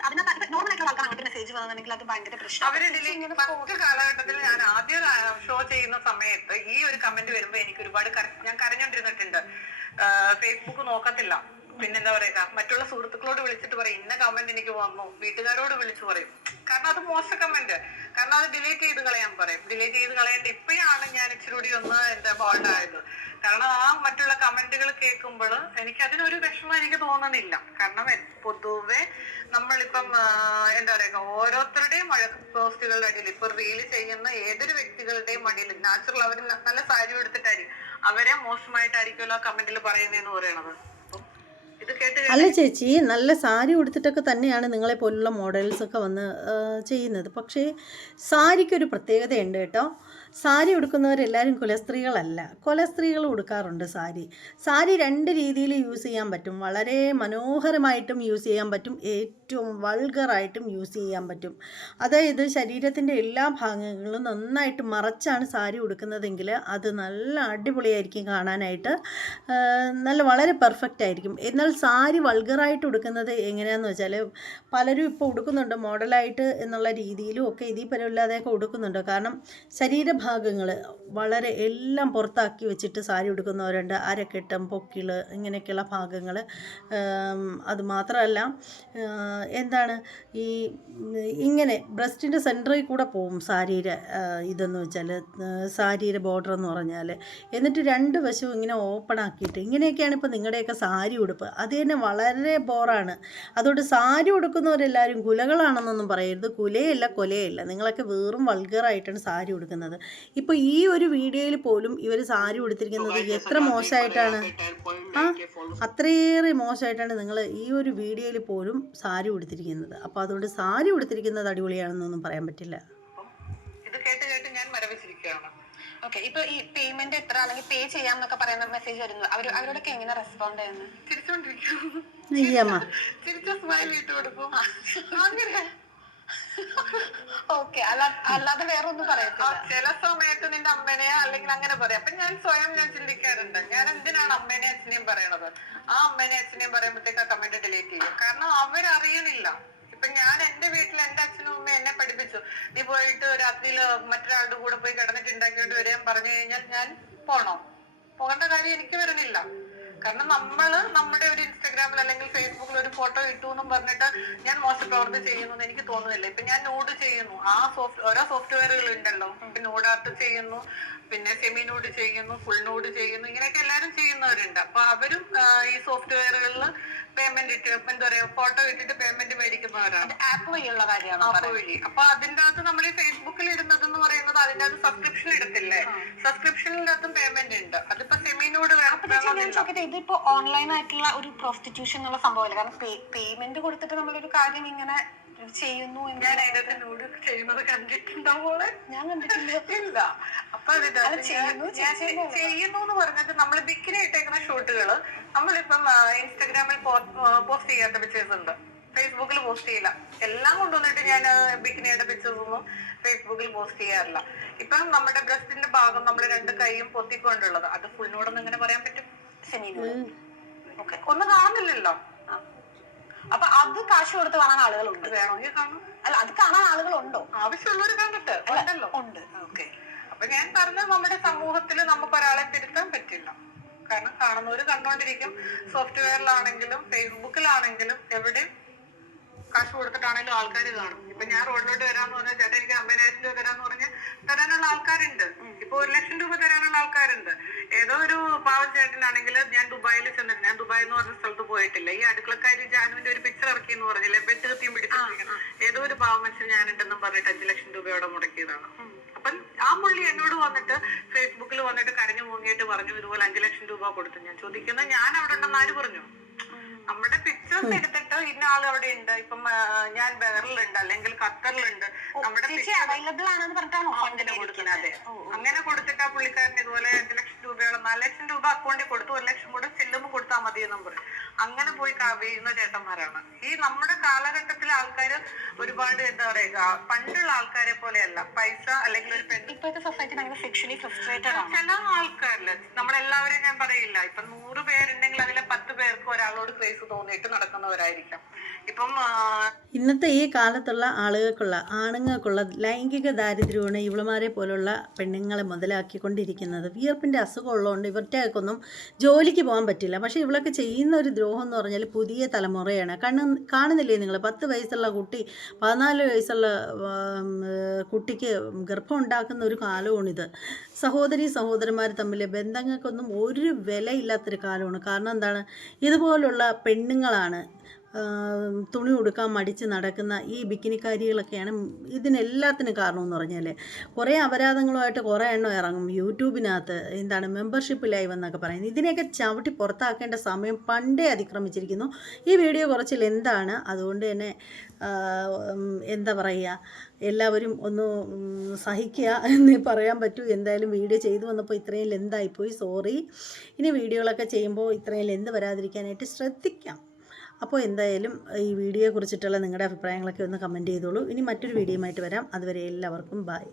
പണ്ട് കാലഘട്ടത്തിൽ ഞാൻ ആദ്യം ഷോ ചെയ്യുന്ന സമയത്ത് ഈ ഒരു കമന്റ് വരുമ്പോ എനിക്ക് ഒരുപാട് ഞാൻ കരഞ്ഞോണ്ടിരുന്നിട്ടുണ്ട്. ഫേസ്ബുക്ക് നോക്കത്തില്ല. പിന്നെന്താ പറയുക, മറ്റുള്ള സുഹൃത്തുക്കളോട് വിളിച്ചിട്ട് പറയും ഇന്ന കമന്റ് എനിക്ക് വന്നു, വീട്ടുകാരോട് വിളിച്ചു പറയും. കാരണം അത് മോശ കമന്റ്, കാരണം അത് ഡിലീറ്റ് ചെയ്ത് കളയാൻ പറയും. ഡിലീറ്റ് ചെയ്ത് കളയേണ്ട ഇപ്പോഴാണ് ഞാൻ ഇച്ചിരി കൂടി ഒന്ന് എന്താ ബോൾഡായത്. കാരണം ആ മറ്റുള്ള കമന്റുകൾ കേൾക്കുമ്പോൾ എനിക്ക് അതിനൊരു വിഷമം എനിക്ക് തോന്നുന്നില്ല. കാരണം പൊതുവെ നമ്മളിപ്പം എന്താ പറയുക, ഓരോരുത്തരുടെയും പോസ്റ്റുകളുടെ അടിയിൽ ഇപ്പൊ റീല് ചെയ്യുന്ന ഏതൊരു വ്യക്തികളുടെയും അടിയിൽ നാച്ചുറൽ അവർ നല്ല സാരി എടുത്തിട്ടായിരിക്കും, അവരെ മോശമായിട്ടായിരിക്കുമല്ലോ ആ കമന്റിൽ പറയുന്നതെന്ന് പറയണത്. അല്ല ചേച്ചി, നല്ല സാരി ഉടുത്തിട്ടൊക്കെ തന്നെയാണ് നിങ്ങളെ പോലുള്ള മോഡൽസൊക്കെ വന്ന് ചെയ്യുന്നത്. പക്ഷേ സാരിക്കൊരു പ്രത്യേകതയുണ്ട് കേട്ടോ. സാരി ഉടുക്കുന്നവരെല്ലാവരും കുലസ്ത്രീകളല്ല. കുലസ്ത്രീകൾ ഉടുക്കാറുണ്ട് സാരി. സാരി രണ്ട് രീതിയിൽ യൂസ് ചെയ്യാൻ പറ്റും. വളരെ മനോഹരമായിട്ടും യൂസ് ചെയ്യാൻ പറ്റും, ഏറ്റവും വൾഗറായിട്ടും യൂസ് ചെയ്യാൻ പറ്റും. അതായത് ശരീരത്തിൻ്റെ എല്ലാ ഭാഗങ്ങളും നന്നായിട്ട് മറച്ചാണ് സാരി ഉടുക്കുന്നതെങ്കിൽ അത് നല്ല അടിപൊളിയായിരിക്കും കാണാനായിട്ട്, വളരെ പെർഫെക്റ്റ് ആയിരിക്കും. എന്നാൽ സാരി വൾഗറായിട്ട് ഉടുക്കുന്നത് എങ്ങനെയാണെന്ന് വെച്ചാൽ, പലരും ഇപ്പോൾ ഉടുക്കുന്നുണ്ട് മോഡലായിട്ട് എന്നുള്ള രീതിയിലും ഒക്കെ ഇതിൽ പരമില്ലാതെയൊക്കെ ഉടുക്കുന്നുണ്ട്. കാരണം ശരീരഭാഗങ്ങൾ വളരെ എല്ലാം പുറത്താക്കി വെച്ചിട്ട് സാരി ഉടുക്കുന്നവരുണ്ട്. അരക്കെട്ടം, പൊക്കിള്, ഇങ്ങനെയൊക്കെയുള്ള ഭാഗങ്ങൾ. അതുമാത്രമല്ല എന്താണ് ഈ ഇങ്ങനെ ബ്രസ്റ്റിൻ്റെ സെൻറ്ററിൽ കൂടെ പോവും സാരിയുടെ ഇതെന്ന് വെച്ചാൽ, സാരിയുടെ ബോർഡർ എന്ന് പറഞ്ഞാൽ. എന്നിട്ട് രണ്ട് വശവും ഇങ്ങനെ ഓപ്പൺ ആക്കിയിട്ട് ഇങ്ങനെയൊക്കെയാണ് ഇപ്പോൾ നിങ്ങളുടെയൊക്കെ സാരി ഉടുപ്പ്. അത് തന്നെ വളരെ ബോറാണ്. അതുകൊണ്ട് സാരി ഉടുക്കുന്നവരെല്ലാവരും കുലകളാണെന്നൊന്നും പറയരുത്. കുലയല്ല, കൊലയല്ല. നിങ്ങളൊക്കെ വെറും വൾഗറായിട്ടാണ് സാരി ഉടുക്കുന്നത്. ഇപ്പോൾ ഈ ഒരു വീഡിയോയിൽ പോലും ഇവർ സാരി ഉടുത്തിരിക്കുന്നത് എത്ര മോശമായിട്ടാണ്, അത്രയേറെ മോശമായിട്ടാണ് നിങ്ങൾ ഈ ഒരു വീഡിയോയിൽ പോലും സാരി ഉടുത്തിരിക്കുന്നത്. അപ്പോൾ അതുകൊണ്ട് സാരി ഉടുത്തിരിക്കുന്നത് അടിപൊളിയാണെന്നൊന്നും പറയാൻ പറ്റില്ല. ഇത് കേട്ട് കേട്ട് ഞാൻ മരവിച്ചിരിക്കുകയാണ്. ഓക്കെ, ഇപ്പൊ ഈ പേയ്മെന്റ് എത്ര അല്ലെങ്കിൽ പേ ചെയ്യാന്നൊക്കെ പറയുന്ന മെസ്സേജ് വരുന്നത് അവരോടൊക്കെ എങ്ങനെ റെസ്പോണ്ട് ചെയ്യുന്നത്? തിരിച്ചോണ്ടിരിക്കും, തിരിച്ചു സ്മൈൽ ഇട്ട് കൊടുക്കും, അങ്ങനെ. ഓക്കെ, അല്ലാതെ വേറെ ഒന്നും പറയത്തില്ല. ചില സമയത്ത് നിന്റെ അമ്മേനെയോ അല്ലെങ്കിൽ അങ്ങനെ പറയാം. അപ്പൊ ഞാൻ സ്വയം ചിന്തിക്കാറുണ്ട്, ഞാൻ എന്തിനാണ് അമ്മേനെയും അച്ഛനെയും പറയണത്? ആ അമ്മേനെയും അച്ഛനെയും പറയുമ്പോഴത്തേക്ക് ആ കമന്റ് ഡിലീറ്റ് ചെയ്യും. കാരണം അവരറിയണില്ല. ഇപ്പൊ ഞാൻ എന്റെ വീട്ടിൽ എന്റെ അച്ഛനും അമ്മയും എന്നെ പഠിപ്പിച്ചു, നീ പോയിട്ട് രാത്രിയിൽ മറ്റൊരാളുടെ കൂടെ പോയി കിടന്നിട്ട് ഉണ്ടാക്കിക്കൊണ്ട് വരാൻ പറഞ്ഞു കഴിഞ്ഞാൽ ഞാൻ പോകേണ്ട കാര്യം എനിക്ക് വരണില്ല. കാരണം നമ്മുടെ ഒരു ഇൻസ്റ്റാഗ്രാമിൽ അല്ലെങ്കിൽ ഫേസ്ബുക്കിൽ ഒരു ഫോട്ടോ ഇട്ടു എന്നും പറഞ്ഞിട്ട് ഞാൻ മോശം പ്രവൃത്തി ചെയ്യുന്നു എന്ന് എനിക്ക് തോന്നുന്നില്ല. ഇപ്പൊ ഞാൻ നോഡ് ചെയ്യുന്നു, ഓരോ സോഫ്റ്റ്വെയറുകൾ ഉണ്ടല്ലോ. ഇപ്പൊ നോഡ് ആർട്ട് ചെയ്യുന്നു, പിന്നെ സെമി നോഡ് ചെയ്യുന്നു, ഫുൾ നോഡ് ചെയ്യുന്നു, ഇങ്ങനെയൊക്കെ എല്ലാവരും ചെയ്യുന്നവരുണ്ട്. അപ്പൊ അവരും ഈ സോഫ്റ്റ്വെയറുകളിൽ പേയ്മെന്റ് ഇട്ട് എന്താ പറയാ ഫോട്ടോ ഇട്ടിട്ട് പേയ്മെന്റ് മേടിക്കുന്നവരാണ്. ആപ്പ് വഴിയുള്ള കാര്യമാണ്, ആപ്പ് വഴി. അപ്പൊ അതിന്റെ അകത്ത് നമ്മൾ ഈ ഫേസ്ബുക്കിൽ ഇടുന്നത് എന്ന് പറയുന്നത് അതിന്റെ അകത്ത് സബ്സ്ക്രിപ്ഷൻ ഇടത്തില്ലേ, സബ്സ്ക്രിപ്ഷനിന്റെ അകത്തും പേയ്മെന്റ് ഉണ്ട്. അതിപ്പോ സെമി നോഡ് ഇതിപ്പോ ഓൺലൈൻ ആയിട്ടുള്ള ഒരു പ്രോസ്റ്റിറ്റ്യൂഷൻ എന്നുള്ള സംഭവമല്ല. കാരണം പേയ്മെന്റ് കൊടുത്തിട്ട് നമ്മളൊരു കാര്യം ഇങ്ങനെ ചെയ്യുന്നു. ഞാൻ അതിനകത്ത് നോഡ് ചെയ്യുന്നത് കണ്ടിട്ടുണ്ടാവോളെ? ഞാൻ കണ്ടിട്ടില്ല. അപ്പൊ ചെയ്യുന്നു എന്ന് പറഞ്ഞിട്ട് നമ്മൾ ബിക്കിനി ഇട്ടേക്കുന്ന ഷൂട്ടുകള് നമ്മളിപ്പം ഇൻസ്റ്റാഗ്രാമിൽ പോസ്റ്റ് ചെയ്യാത്ത പിക്ചേഴ്സ് ഉണ്ട്, ഫേസ്ബുക്കിൽ പോസ്റ്റ് ചെയ്യില്ല. എല്ലാം കൊണ്ടുവന്നിട്ട് ഞാൻ ബിക്കിനിയുടെ പിക്ചേഴ്സ് ഒന്നും ഫേസ്ബുക്കിൽ പോസ്റ്റ് ചെയ്യാറില്ല. ഇപ്പം നമ്മുടെ ബ്രസ്റ്റിന്റെ ഭാഗം നമ്മൾ രണ്ട് കൈയും പൊത്തിക്കൊണ്ടുള്ളത് അത് ഫുൾ നോഡെന്ന് എങ്ങനെ പറയാൻ പറ്റും? ഓക്കെ, ഒന്നും കാണുന്നില്ലല്ലോ. അപ്പൊ അത് കാശ് കൊടുത്ത് കാണാൻ ആളുകളുണ്ട്. വേണമെങ്കിൽ കാണും. അല്ല, അത് കാണാൻ ആളുകളുണ്ടോ? ആവശ്യമുള്ളവർ കണ്ടിട്ട് ഉണ്ടല്ലോ. ഉണ്ട്. ഓക്കെ, അപ്പൊ ഞാൻ പറഞ്ഞത് നമ്മുടെ സമൂഹത്തിൽ നമുക്ക് ഒരാളെ തിരുത്താൻ പറ്റില്ല. കാരണം കാണുന്നവര് കണ്ടോണ്ടിരിക്കും. സോഫ്റ്റ്വെയറിലാണെങ്കിലും ഫേസ്ബുക്കിലാണെങ്കിലും എവിടെയും കാശ് കൊടുത്തിട്ടാണെങ്കിലും ആൾക്കാർ കാണും. ഇപ്പൊ ഞാൻ റോഡിലോട്ട് വരാന്ന് പറഞ്ഞാൽ ചേട്ടാ എനിക്ക് 50,000 രൂപ തരാന്ന് പറഞ്ഞ് തരാനുള്ള ആൾക്കാരുണ്ട്. ഇപ്പൊ 1,00,000 രൂപ തരാനുള്ള ആൾക്കാരുണ്ട്. ഏതോ ഒരു പാവം ചേട്ടനാണെങ്കിൽ ഞാൻ ദുബായിൽ ചെന്നിട്ട്, ഞാൻ ദുബായ് എന്ന് പറഞ്ഞ സ്ഥലത്ത് പോയിട്ടില്ല, ഈ അടുക്കളക്കാരി ജാനുവിന്റെ ഒരു പിക്ചർ ഇറക്കി എന്ന് പറഞ്ഞില്ലേ, ബെഡ് കത്തിയും പിടിച്ചിരിക്കണം, ഏതോ ഒരു പാവം മനുഷ്യൻ ഞാനുണ്ടെന്നും പറഞ്ഞിട്ട് 5,00,000 രൂപയോടെ മുടക്കിയതാണ്. അപ്പം ആ പുള്ളി എന്നോട് വന്നിട്ട് ഫേസ്ബുക്കിൽ വന്നിട്ട് കരഞ്ഞു മൂങ്ങിയിട്ട് പറഞ്ഞു ഇതുപോലെ 5,00,000 രൂപ കൊടുത്തു. ഞാൻ ചോദിക്കുന്നത് ഞാൻ അവിടെ ഉണ്ടെന്ന് ആര് പറഞ്ഞു? നമ്മുടെ പിക്ചേഴ്സ് എടുത്തിട്ട് ഇന്ന ആൾ അവിടെ ഉണ്ട്, ഇപ്പം ഞാൻ ബഹറിലുണ്ട് അല്ലെങ്കിൽ ഖത്തറിലുണ്ട്, നമ്മുടെ അവൈലബിൾ ആണെന്ന് പറഞ്ഞിട്ടാണോ ഫണ്ടിന് കൊടുക്കുന്നത്? അതെ, അങ്ങനെ കൊടുത്തിട്ട് ആ പുള്ളിക്കാരൻ ഇതുപോലെ 5,00,000 രൂപയോളം 4,00,000 രൂപ അക്കൗണ്ടിൽ കൊടുത്തു, 1,00,000 കൂടെ ചെല്ലുമ്പോൾ കൊടുത്താൽ മതി എന്നും പറയും. അങ്ങനെ പോയി വീഴുന്ന ചേട്ടന്മാരാണ് ഈ നമ്മുടെ കാലഘട്ടത്തിലെ ആൾക്കാര്. ഒരുപാട് എന്താ പറയുക, പണ്ടുള്ള ആൾക്കാരെ പോലെയല്ല. പൈസ അല്ലെങ്കിൽ ഒരു ഇപ്പോഴത്തെ സൊസൈറ്റി ഭയങ്കര സെക്ഷലി ഫ്രസ്ട്രേറ്റഡ് ആണ്. ചില ആൾക്കാരില് നമ്മളെല്ലാവരും ഞാൻ പറയില്ല, ഇപ്പൊ 100 പേരുണ്ടെങ്കിൽ അതിലെ 10 പേർക്ക് ഒരാളോട് ക്രേസ് തോന്നിയിട്ട് നടക്കുന്നവരായിരിക്കാം. ഇപ്പം ഇന്നത്തെ ഈ കാലത്തുള്ള ആണുങ്ങൾക്കുള്ള ലൈംഗിക ദാരിദ്ര്യമാണ് ഇവളുമാരെ പോലുള്ള പെണ്ണുങ്ങളെ മുതലാക്കിക്കൊണ്ടിരിക്കുന്നത്. വിയർപ്പിൻ്റെ അസുഖം ഉള്ളതുകൊണ്ട് ഇവരുടെയൊന്നും ജോലിക്ക് പോകാൻ പറ്റില്ല. പക്ഷേ ഇവളൊക്കെ ചെയ്യുന്ന ഒരു ദ്രോഹം എന്ന് പറഞ്ഞാൽ പുതിയ തലമുറയാണ്. കാണുന്നില്ലേ നിങ്ങൾ? 10 വയസ്സുള്ള കുട്ടി 14 വയസ്സുള്ള കുട്ടിക്ക് ഗർഭം ഉണ്ടാക്കുന്ന ഒരു കാലമാണിത്. സഹോദരന്മാർ തമ്മിലെ ബന്ധങ്ങൾക്കൊന്നും ഒരു വിലയില്ലാത്തൊരു കാലമാണ്. കാരണം എന്താണ്? ഇതുപോലുള്ള പെണ്ണുങ്ങളാണ് തുണി ഉടുക്കാൻ മടിച്ച് നടക്കുന്ന ഈ ബിക്കിനിക്കാരികളൊക്കെയാണ് ഇതിനെല്ലാത്തിനും കാരണമെന്ന് പറഞ്ഞാൽ. കുറേ അപരാധങ്ങളുമായിട്ട് കുറേ എണ്ണം ഇറങ്ങും യൂട്യൂബിനകത്ത്. എന്താണ് മെമ്പർഷിപ്പ് ലൈവ് എന്നൊക്കെ പറയുന്നത്. ഇതിനെയൊക്കെ ചവിട്ടി പുറത്താക്കേണ്ട സമയം പണ്ടേ അതിക്രമിച്ചിരിക്കുന്നു. ഈ വീഡിയോ കുറച്ച് ലെന്താണ്, അതുകൊണ്ട് തന്നെ എന്താ പറയുക, എല്ലാവരും ഒന്ന് സഹിക്കുക എന്നേ പറയാൻ പറ്റൂ. എന്തായാലും വീഡിയോ ചെയ്തു വന്നപ്പോൾ ഇത്രയും ലെന്തായിപ്പോയി, സോറി. ഇനി വീഡിയോകളൊക്കെ ചെയ്യുമ്പോൾ ഇത്രയും ലെന്ത് വരാതിരിക്കാനായിട്ട് ശ്രദ്ധിക്കാം. അപ്പോൾ എന്തായാലും ഈ വീഡിയോയെ കുറിച്ചിട്ടുള്ള നിങ്ങളുടെ അഭിപ്രായങ്ങളൊക്കെ ഒന്ന് കമൻറ്റ് ചെയ്തോളൂ. ഇനി മറ്റൊരു വീഡിയോയുമായിട്ട് വരാം. അതുവരെ എല്ലാവർക്കും ബൈ.